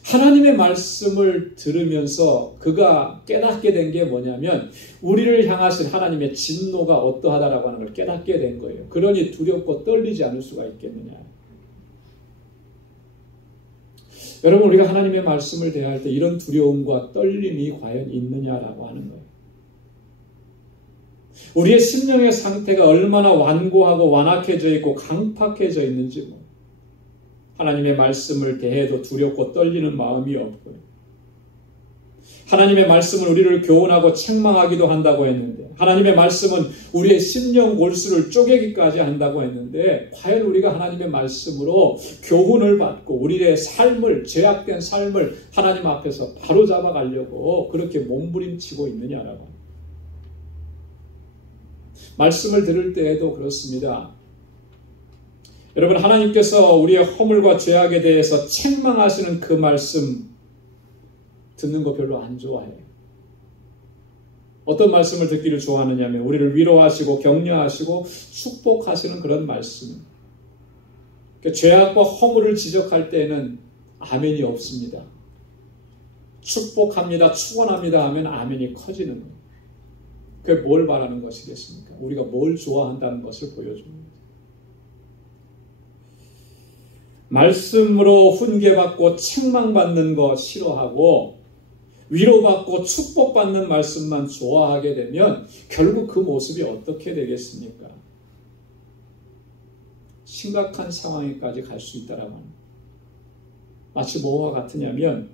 하나님의 말씀을 들으면서 그가 깨닫게 된 게 뭐냐면 우리를 향하신 하나님의 진노가 어떠하다라고 하는 걸 깨닫게 된 거예요. 그러니 두렵고 떨리지 않을 수가 있겠느냐. 여러분, 우리가 하나님의 말씀을 대할 때 이런 두려움과 떨림이 과연 있느냐라고 하는 거예요. 우리의 심령의 상태가 얼마나 완고하고 완악해져 있고 강팍해져 있는지 하나님의 말씀을 대해도 두렵고 떨리는 마음이 없고요. 하나님의 말씀은 우리를 교훈하고 책망하기도 한다고 했는데 하나님의 말씀은 우리의 심령 골수를 쪼개기까지 한다고 했는데 과연 우리가 하나님의 말씀으로 교훈을 받고 우리의 삶을 죄악된 삶을 하나님 앞에서 바로잡아 가려고 그렇게 몸부림치고 있느냐라고. 말씀을 들을 때에도 그렇습니다. 여러분, 하나님께서 우리의 허물과 죄악에 대해서 책망하시는 그 말씀 듣는 거 별로 안 좋아해요. 어떤 말씀을 듣기를 좋아하느냐면 우리를 위로하시고 격려하시고 축복하시는 그런 말씀. 그러니까 죄악과 허물을 지적할 때에는 아멘이 없습니다. 축복합니다, 축원합니다 하면 아멘이 커지는 거예요. 그게 뭘 말하는 것이겠습니까? 우리가 뭘 좋아한다는 것을 보여줍니다. 말씀으로 훈계받고 책망받는 거 싫어하고 위로받고 축복받는 말씀만 좋아하게 되면 결국 그 모습이 어떻게 되겠습니까? 심각한 상황에까지 갈 수 있다라고 합니다. 마치 뭐와 같으냐면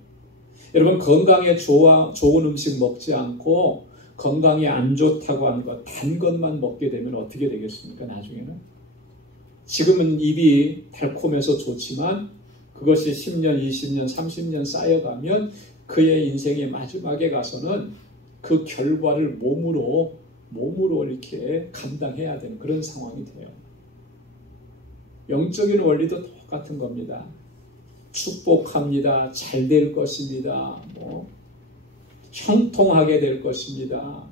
여러분, 건강에 좋은 음식 먹지 않고 건강에 안 좋다고 하는 것, 단 것만 먹게 되면 어떻게 되겠습니까? 나중에는. 지금은 입이 달콤해서 좋지만 그것이 10년, 20년, 30년 쌓여가면 그의 인생의 마지막에 가서는 그 결과를 몸으로 이렇게 감당해야 되는 그런 상황이 돼요. 영적인 원리도 똑같은 겁니다. 축복합니다. 잘 될 것입니다. 형통하게 될 것입니다.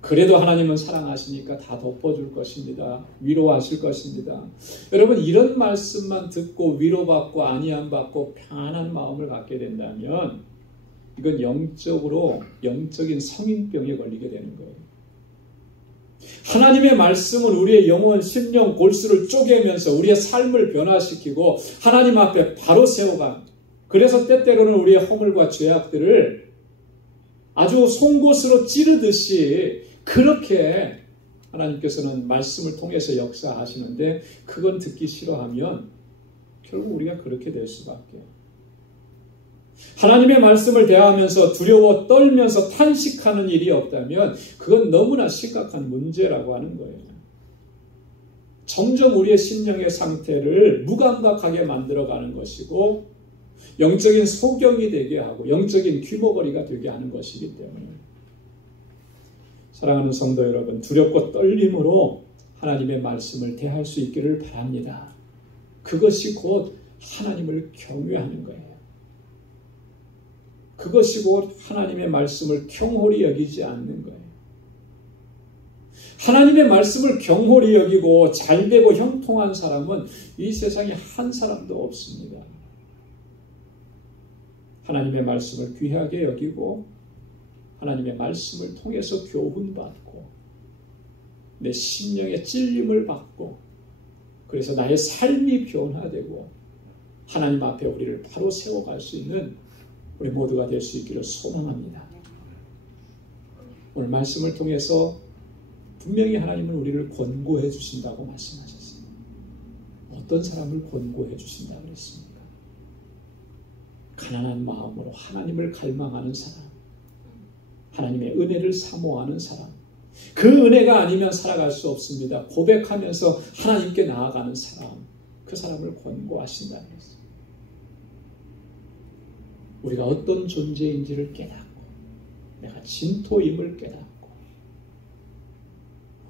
그래도 하나님은 사랑하시니까 다 덮어줄 것입니다. 위로하실 것입니다. 여러분, 이런 말씀만 듣고 위로받고 안위함 받고 편안한 마음을 갖게 된다면 이건 영적인 성인병에 걸리게 되는 거예요. 하나님의 말씀은 우리의 영혼, 심령, 골수를 쪼개면서 우리의 삶을 변화시키고 하나님 앞에 바로 세워간, 그래서 때때로는 우리의 허물과 죄악들을 아주 송곳으로 찌르듯이 그렇게 하나님께서는 말씀을 통해서 역사하시는데, 그건 듣기 싫어하면 결국 우리가 그렇게 될 수밖에. 하나님의 말씀을 대하면서 두려워 떨면서 탄식하는 일이 없다면 그건 너무나 심각한 문제라고 하는 거예요. 점점 우리의 심령의 상태를 무감각하게 만들어가는 것이고 영적인 소경이 되게 하고 영적인 귀머거리가 되게 하는 것이기 때문에, 사랑하는 성도 여러분, 두렵고 떨림으로 하나님의 말씀을 대할 수 있기를 바랍니다. 그것이 곧 하나님을 경외하는 거예요. 그것이 곧 하나님의 말씀을 경홀히 여기지 않는 거예요. 하나님의 말씀을 경홀히 여기고 잘되고 형통한 사람은 이 세상에 한 사람도 없습니다. 하나님의 말씀을 귀하게 여기고 하나님의 말씀을 통해서 교훈받고 내 심령의 찔림을 받고 그래서 나의 삶이 변화되고 하나님 앞에 우리를 바로 세워갈 수 있는 우리 모두가 될 수 있기를 소망합니다. 오늘 말씀을 통해서 분명히 하나님은 우리를 권고해 주신다고 말씀하셨어요. 어떤 사람을 권고해 주신다고 그랬습니까? 가난한 마음으로 하나님을 갈망하는 사람, 하나님의 은혜를 사모하는 사람, 그 은혜가 아니면 살아갈 수 없습니다. 고백하면서 하나님께 나아가는 사람, 그 사람을 권고하신다고 했어요. 우리가 어떤 존재인지를 깨닫고 내가 진토임을 깨닫고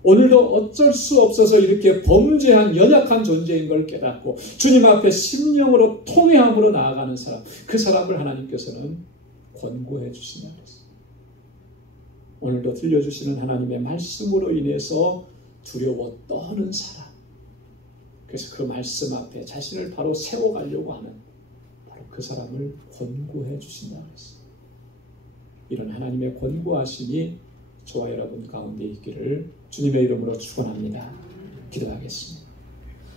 오늘도 어쩔 수 없어서 이렇게 범죄한 연약한 존재인 걸 깨닫고 주님 앞에 심령으로 통회함으로 나아가는 사람, 그 사람을 하나님께서는 권고해 주신다고 했어요. 오늘도 들려주시는 하나님의 말씀으로 인해서 두려워 떠는 사람, 그래서 그 말씀 앞에 자신을 바로 세워가려고 하는 그 사람을 권고해 주신다고 했어요. 이런 하나님의 권고하심이 저와 여러분 가운데 있기를 주님의 이름으로 축원합니다. 기도하겠습니다.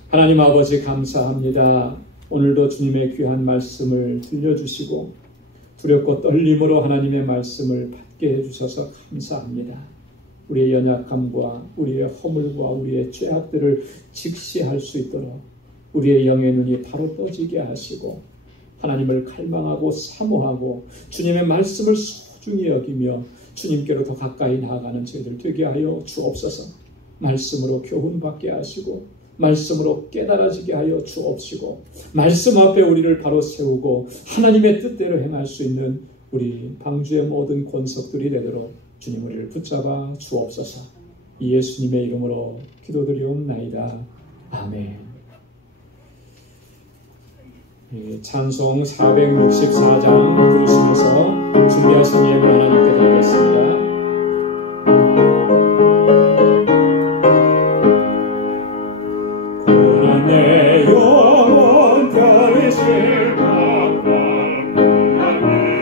하나님 아버지 감사합니다. 오늘도 주님의 귀한 말씀을 들려주시고 두렵고 떨림으로 하나님의 말씀을 받게 해주셔서 감사합니다. 우리의 연약함과 우리의 허물과 우리의 죄악들을 직시할 수 있도록 우리의 영의 눈이 바로 떠지게 하시고 하나님을 갈망하고 사모하고 주님의 말씀을 소중히 여기며 주님께로 더 가까이 나아가는 저희들 되게 하여 주옵소서. 말씀으로 교훈받게 하시고 말씀으로 깨달아지게 하여 주옵시고 말씀 앞에 우리를 바로 세우고 하나님의 뜻대로 행할 수 있는 우리 방주의 모든 권속들이 되도록 주님 우리를 붙잡아 주옵소서. 예수님의 이름으로 기도드리옵나이다. 아멘. 찬송 464장 부르시면서 준비하신 예물 하나님께 드리겠습니다. 고난의 영혼 별이실 각각 하나님이로도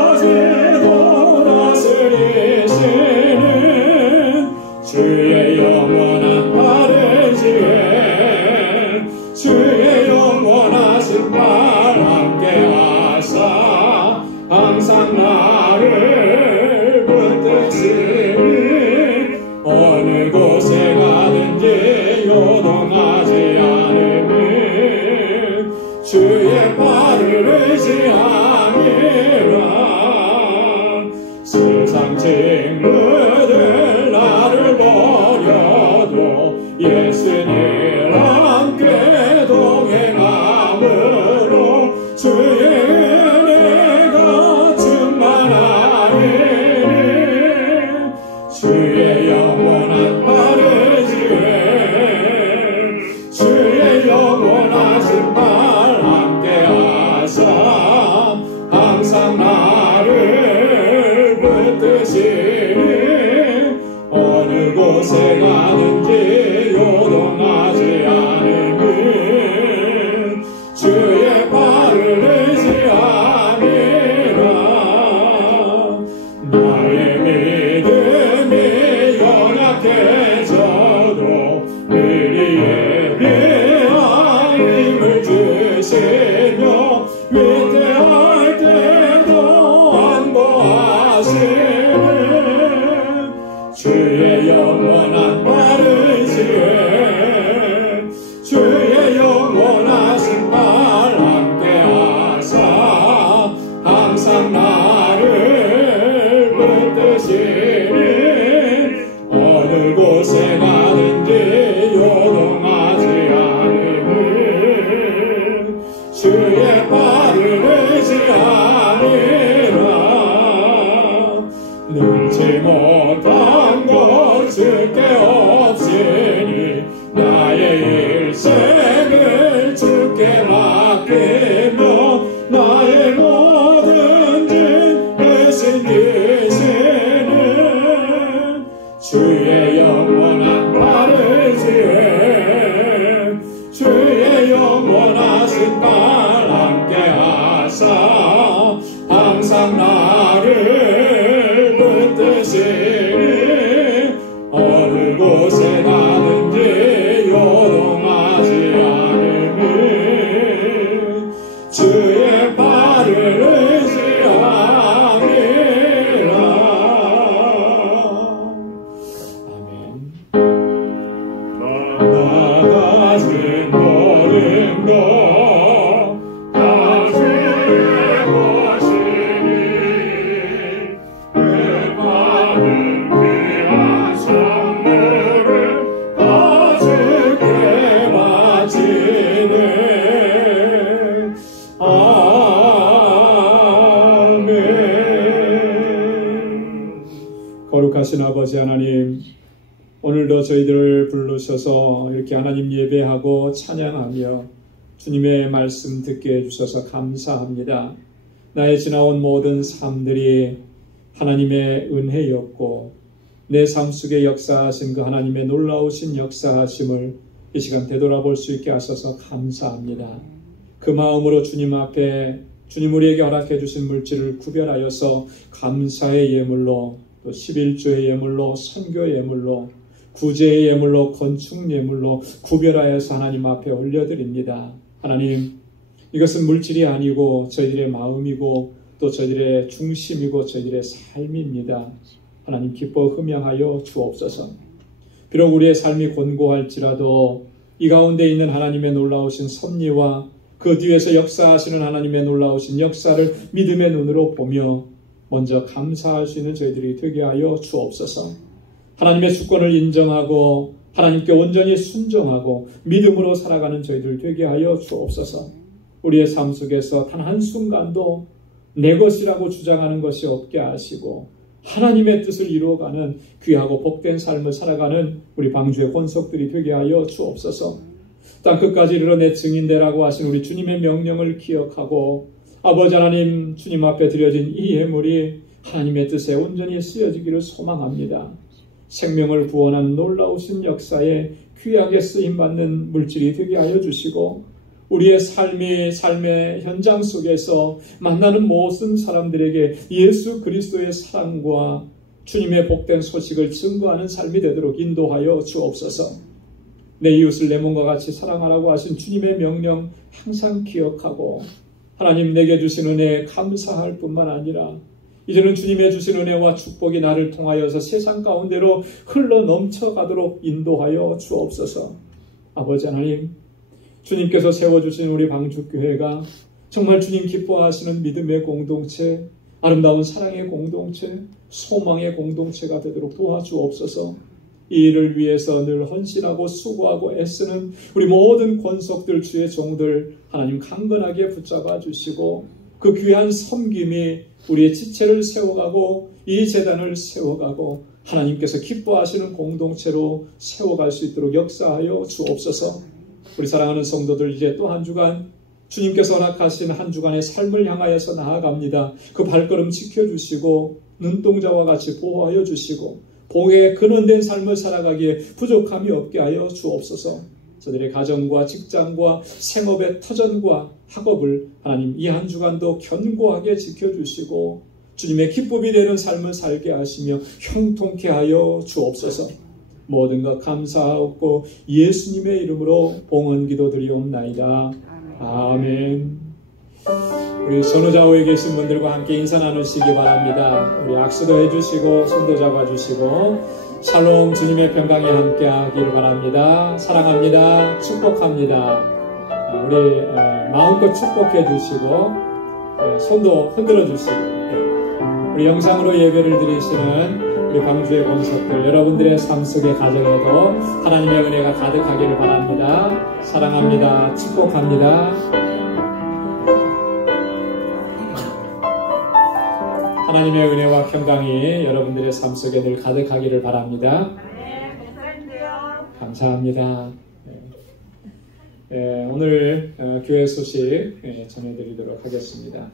언제나 다스리시는 주의 영원한 주의 영원하신 날 함께하사 항상 나를 붙드시니 어느 곳에 가든지 요동하지 않으니 주의 발을 의지하니 주의 영원한 발을 지에 주의 영원하신 발 함께하사 항상 나를 붙드시니 어느 곳에 가든지 요동하지 않으니 주의 발을 의지함이라. 나의 믿음이 연약해져도 미리 예비한 힘을 주시며 위태할 때도 안보하시네. 주의 영원한 발을 지에 주의 영원하신 발 함께하사 항상 나를 붙드시니 어느 곳에 가든지 요동하지 않으니 주의 발을 의지하니라. 능치 못한 것 주께 없으니 나의 일생을 주께 맡기며 나의 모든 짐 대신 지시는 주의 영원한 발을 지에 주의 영원하신 발 함께하사 항상 나를 붙드시니 어느 곳에 가든지 요동하지 않으니 주의 발을 의지함이라. 아멘. 나가진 모든 것 다 주의 것이니 그 받은 귀한 선물을 다 주께 바치네. 아멘. 거룩하신 아버지 하나님, 오늘도 저희들을 부르셔서 이렇게 하나님 예배하고 찬양하며 주님의 말씀 듣게 해주셔서 감사합니다. 나의 지나온 모든 삶들이 하나님의 은혜였고 내 삶 속에 역사하신 그 하나님의 놀라우신 역사하심을 이 시간 되돌아볼 수 있게 하셔서 감사합니다. 그 마음으로 주님 앞에 주님 우리에게 허락해 주신 물질을 구별하여서 감사의 예물로 또 11조의 예물로 선교의 예물로 구제의 예물로 건축 예물로 구별하여서 하나님 앞에 올려드립니다. 하나님, 이것은 물질이 아니고 저희들의 마음이고 또 저희들의 중심이고 저희들의 삶입니다. 하나님 기뻐 흠양하여 주옵소서. 비록 우리의 삶이 곤고할지라도 이 가운데 있는 하나님의 놀라우신 섭리와 그 뒤에서 역사하시는 하나님의 놀라우신 역사를 믿음의 눈으로 보며 먼저 감사할 수 있는 저희들이 되게 하여 주옵소서. 하나님의 주권을 인정하고 하나님께 온전히 순종하고 믿음으로 살아가는 저희들 되게 하여 주옵소서. 우리의 삶 속에서 단 한순간도 내 것이라고 주장하는 것이 없게 하시고 하나님의 뜻을 이루어가는 귀하고 복된 삶을 살아가는 우리 방주의 권속들이 되게 하여 주옵소서. 땅 끝까지 이르러 내 증인되라고 하신 우리 주님의 명령을 기억하고 아버지 하나님 주님 앞에 드려진 이 예물이 하나님의 뜻에 온전히 쓰여지기를 소망합니다. 생명을 구원하는 놀라우신 역사에 귀하게 쓰임받는 물질이 되게 하여 주시고 우리의 삶의 현장 속에서 만나는 모든 사람들에게 예수 그리스도의 사랑과 주님의 복된 소식을 증거하는 삶이 되도록 인도하여 주옵소서. 내 이웃을 내 몸과 같이 사랑하라고 하신 주님의 명령 항상 기억하고 하나님 내게 주신 은혜에 감사할 뿐만 아니라 이제는 주님의 주신 은혜와 축복이 나를 통하여서 세상 가운데로 흘러 넘쳐가도록 인도하여 주옵소서. 아버지 하나님, 주님께서 세워주신 우리 방주교회가 정말 주님 기뻐하시는 믿음의 공동체, 아름다운 사랑의 공동체, 소망의 공동체가 되도록 도와주옵소서. 이 일을 위해서 늘 헌신하고 수고하고 애쓰는 우리 모든 권속들 주의 종들 하나님 강건하게 붙잡아 주시고 그 귀한 섬김이 우리의 지체를 세워가고 이 재단을 세워가고 하나님께서 기뻐하시는 공동체로 세워갈 수 있도록 역사하여 주옵소서. 우리 사랑하는 성도들, 이제 또 한 주간 주님께서 허락하신 한 주간의 삶을 향하여서 나아갑니다. 그 발걸음 지켜주시고 눈동자와 같이 보호하여 주시고 복에 근원된 삶을 살아가기에 부족함이 없게 하여 주옵소서. 저들의 가정과 직장과 생업의 터전과 학업을 하나님 이 한 주간도 견고하게 지켜주시고 주님의 기쁨이 되는 삶을 살게 하시며 형통케 하여 주옵소서. 모든 것 감사하고 예수님의 이름으로 봉헌 기도드리옵나이다. 아멘. 우리 선우좌우에 계신 분들과 함께 인사 나누시기 바랍니다. 우리 악수도 해주시고 손도 잡아주시고 샬롬 주님의 평강이 함께 하기를 바랍니다. 사랑합니다. 축복합니다. 우리 마음껏 축복해 주시고 손도 흔들어 주시고 우리 영상으로 예배를 드리시는 우리 광주의 권속들 여러분들의 삶 속의 가정에도 하나님의 은혜가 가득하기를 바랍니다. 사랑합니다. 축복합니다. 하나님의 은혜와 평강이 여러분들의 삶 속에 늘 가득하기를 바랍니다. 네, 감사합니다. 감사합니다. 오늘 교회 소식 전해드리도록 하겠습니다.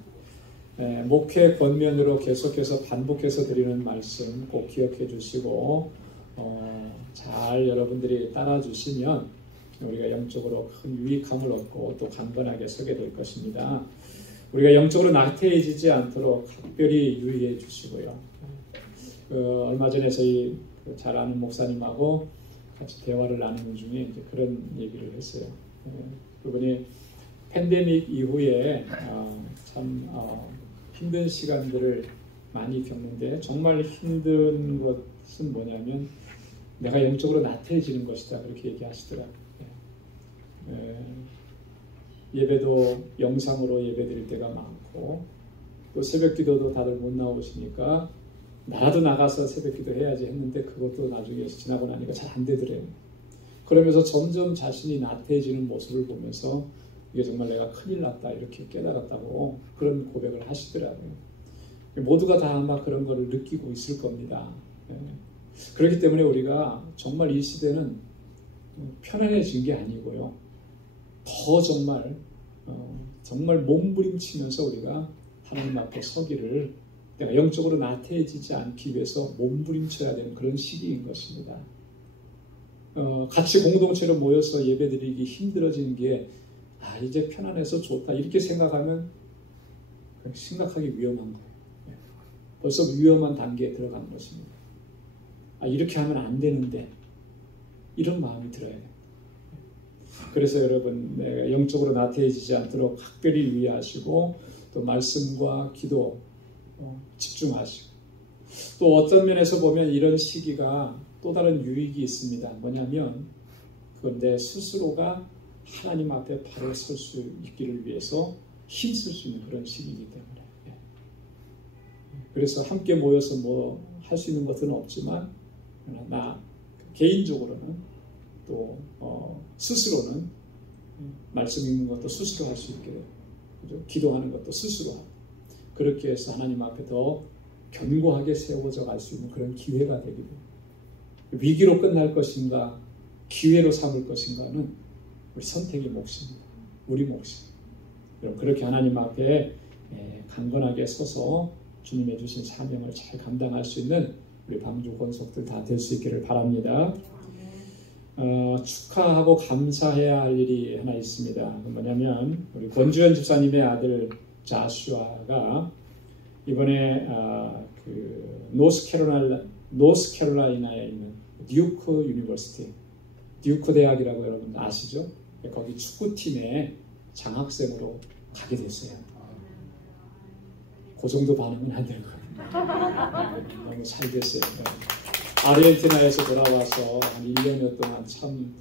목회 권면으로 계속해서 반복해서 드리는 말씀 꼭 기억해 주시고 잘 여러분들이 따라 주시면 우리가 영적으로 큰 유익함을 얻고 또 강건하게 서게 될 것입니다. 우리가 영적으로 나태해지지 않도록 각별히 유의해 주시고요. 얼마 전에 저희 잘 아는 목사님하고 같이 대화를 나누는 중에 이제 그런 얘기를 했어요. 그분이 팬데믹 이후에 참 힘든 시간들을 많이 겪는데 정말 힘든 것은 뭐냐면 내가 영적으로 나태해지는 것이다 그렇게 얘기하시더라고요. 예배도 영상으로 예배드릴 때가 많고 또 새벽기도도 다들 못 나오시니까 나라도 나가서 새벽기도 해야지 했는데 그것도 나중에 지나고 나니까 잘 안 되더래요. 그러면서 점점 자신이 나태해지는 모습을 보면서 이게 정말 내가 큰일 났다 이렇게 깨달았다고 그런 고백을 하시더라고요. 모두가 다 아마 그런 거를 느끼고 있을 겁니다. 그렇기 때문에 우리가 정말 이 시대는 편안해진 게 아니고요. 더 정말 몸부림치면서 우리가 하나님 앞에 서기를 내가 영적으로 나태해지지 않기 위해서 몸부림쳐야 되는 그런 시기인 것입니다. 같이 공동체로 모여서 예배드리기 힘들어지는 게 이제 편안해서 좋다 이렇게 생각하면 심각하게 위험한 거예요. 벌써 위험한 단계에 들어간 것입니다. 이렇게 하면 안 되는데 이런 마음이 들어야 돼요. 그래서 여러분 내가 영적으로 나태해지지 않도록 각별히 유의하시고 또 말씀과 기도 집중하시고 또 어떤 면에서 보면 이런 시기가 또 다른 유익이 있습니다. 뭐냐면 그건 내 스스로가 하나님 앞에 바로 설 수 있기를 위해서 힘쓸 수 있는 그런 시기이기 때문에 그래서 함께 모여서 뭐 할 수 있는 것은 없지만 나 개인적으로는 또 스스로는 말씀 읽는 것도 스스로 할 수 있게 되고 그죠? 기도하는 것도 스스로 하고 그렇게 해서 하나님 앞에 더 견고하게 세워져 갈 수 있는 그런 기회가 되기도 위기로 끝날 것인가 기회로 삼을 것인가는 우리 선택의 몫입니다. 우리 몫입니다. 여러분 그렇게 하나님 앞에 강건하게 서서 주님의 주신 사명을 잘 감당할 수 있는 우리 방주 권속들 다 될 수 있기를 바랍니다. 축하하고 감사해야 할 일이 하나 있습니다. 뭐냐면 우리 권주현 집사님의 아들 자슈아가 이번에 그 노스캐롤라이나에 있는 듀크 유니버시티, 듀크 대학이라고 여러분 아시죠? 거기 축구팀에 장학생으로 가게 됐어요. 그 정도 반응은 안 될 거예요. 너무 잘 됐어요. 아르헨티나에서 돌아와서 한 1년여 동안 참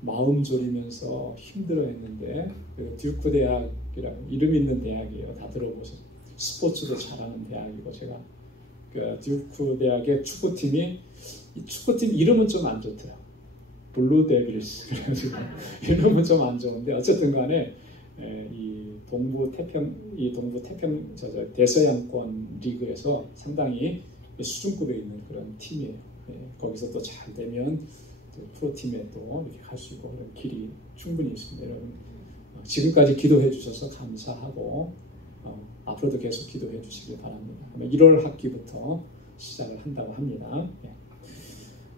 마음 졸이면서 힘들어했는데 듀크 대학이라고 이름 있는 대학이에요. 다 들어보세요. 스포츠도 잘하는 대학이고 제가 그 듀크 대학의 축구팀이 이 축구팀 이름은 좀 안 좋더라고요. 블루 데빌스 그래가지고 이름은 좀 안 좋은데 어쨌든 간에 이 동부 태평 대서양권 리그에서 상당히 수준급에 있는 그런 팀이에요. 거기서 또 잘 되면 또 프로팀에 또 이렇게 갈 수 있고 그런 길이 충분히 있습니다. 여러분 지금까지 기도해 주셔서 감사하고 앞으로도 계속 기도해 주시길 바랍니다. 1월 학기부터 시작을 한다고 합니다.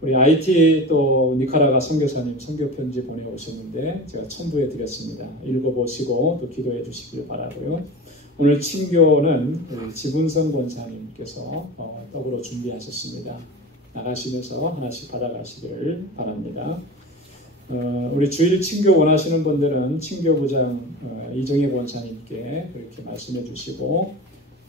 우리 IT 또 니카라가 선교사님 선교 편지 보내오셨는데 제가 첨부해 드렸습니다. 읽어보시고 또 기도해 주시길 바라고요. 오늘 친교는 우리 지분성 권사님께서 떡으로 준비하셨습니다. 나가시면서 하나씩 받아가시기를 바랍니다. 우리 주일 친교 원하시는 분들은 친교부장 이정혜 권사님께 그렇게 말씀해 주시고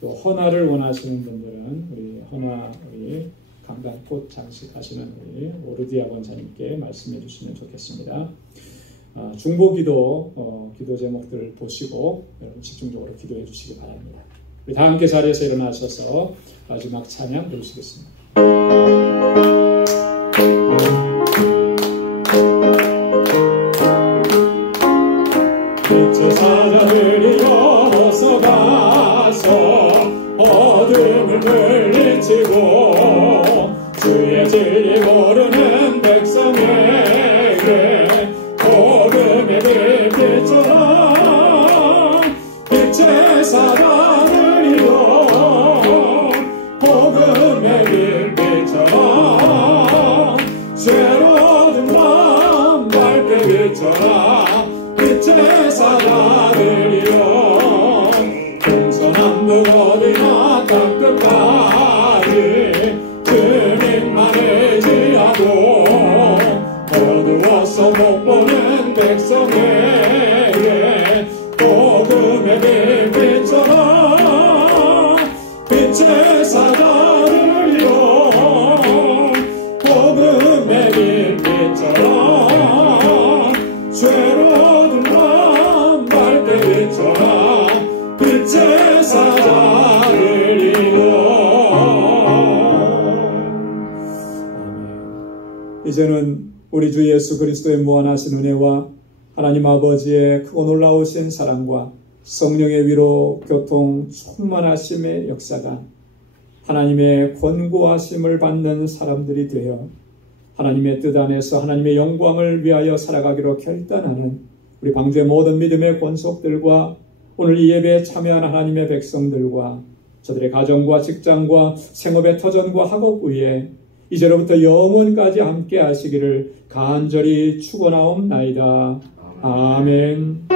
또 헌화를 원하시는 분들은 우리 헌화 우리 강간꽃 장식하시는 우리 오르디아 권사님께 말씀해 주시면 좋겠습니다. 중보기도 기도 제목들을 보시고 여러분 집중적으로 기도해 주시기 바랍니다. 우리 다 함께 자리에서 일어나셔서 마지막 찬양 부르시겠습니다. 빛의 사자들이여 어서 가서 어둠을 물리치고 주의 진리 모르는 백성에게 복음의 빛처럼 빛의 사자들이여 복음의 빛처럼 새로운 밤 밝게 비춰라 빛의 사자들이여 동서남북 어디나 땅 끝까지 주님만 의지하고 어두워서 못 보는 백성에게 복음의 빛처럼 빛의 사자들이여 복음의 빛처럼 새로운 밤 밝게 비춰라 빛의 사자들이여. 이제는 우리 주 예수 그리스도의 무한하신 은혜와 하나님 아버지의 크고 놀라우신 사랑과 성령의 위로 교통 충만하심의 역사가 하나님의 권고하심을 받는 사람들이 되어 하나님의 뜻 안에서 하나님의 영광을 위하여 살아가기로 결단하는 우리 방주의 모든 믿음의 권속들과 오늘 이 예배에 참여한 하나님의 백성들과 저들의 가정과 직장과 생업의 터전과 학업 위에 이제로부터 영원까지 함께 하시기를 간절히 축원하옵나이다. 아멘.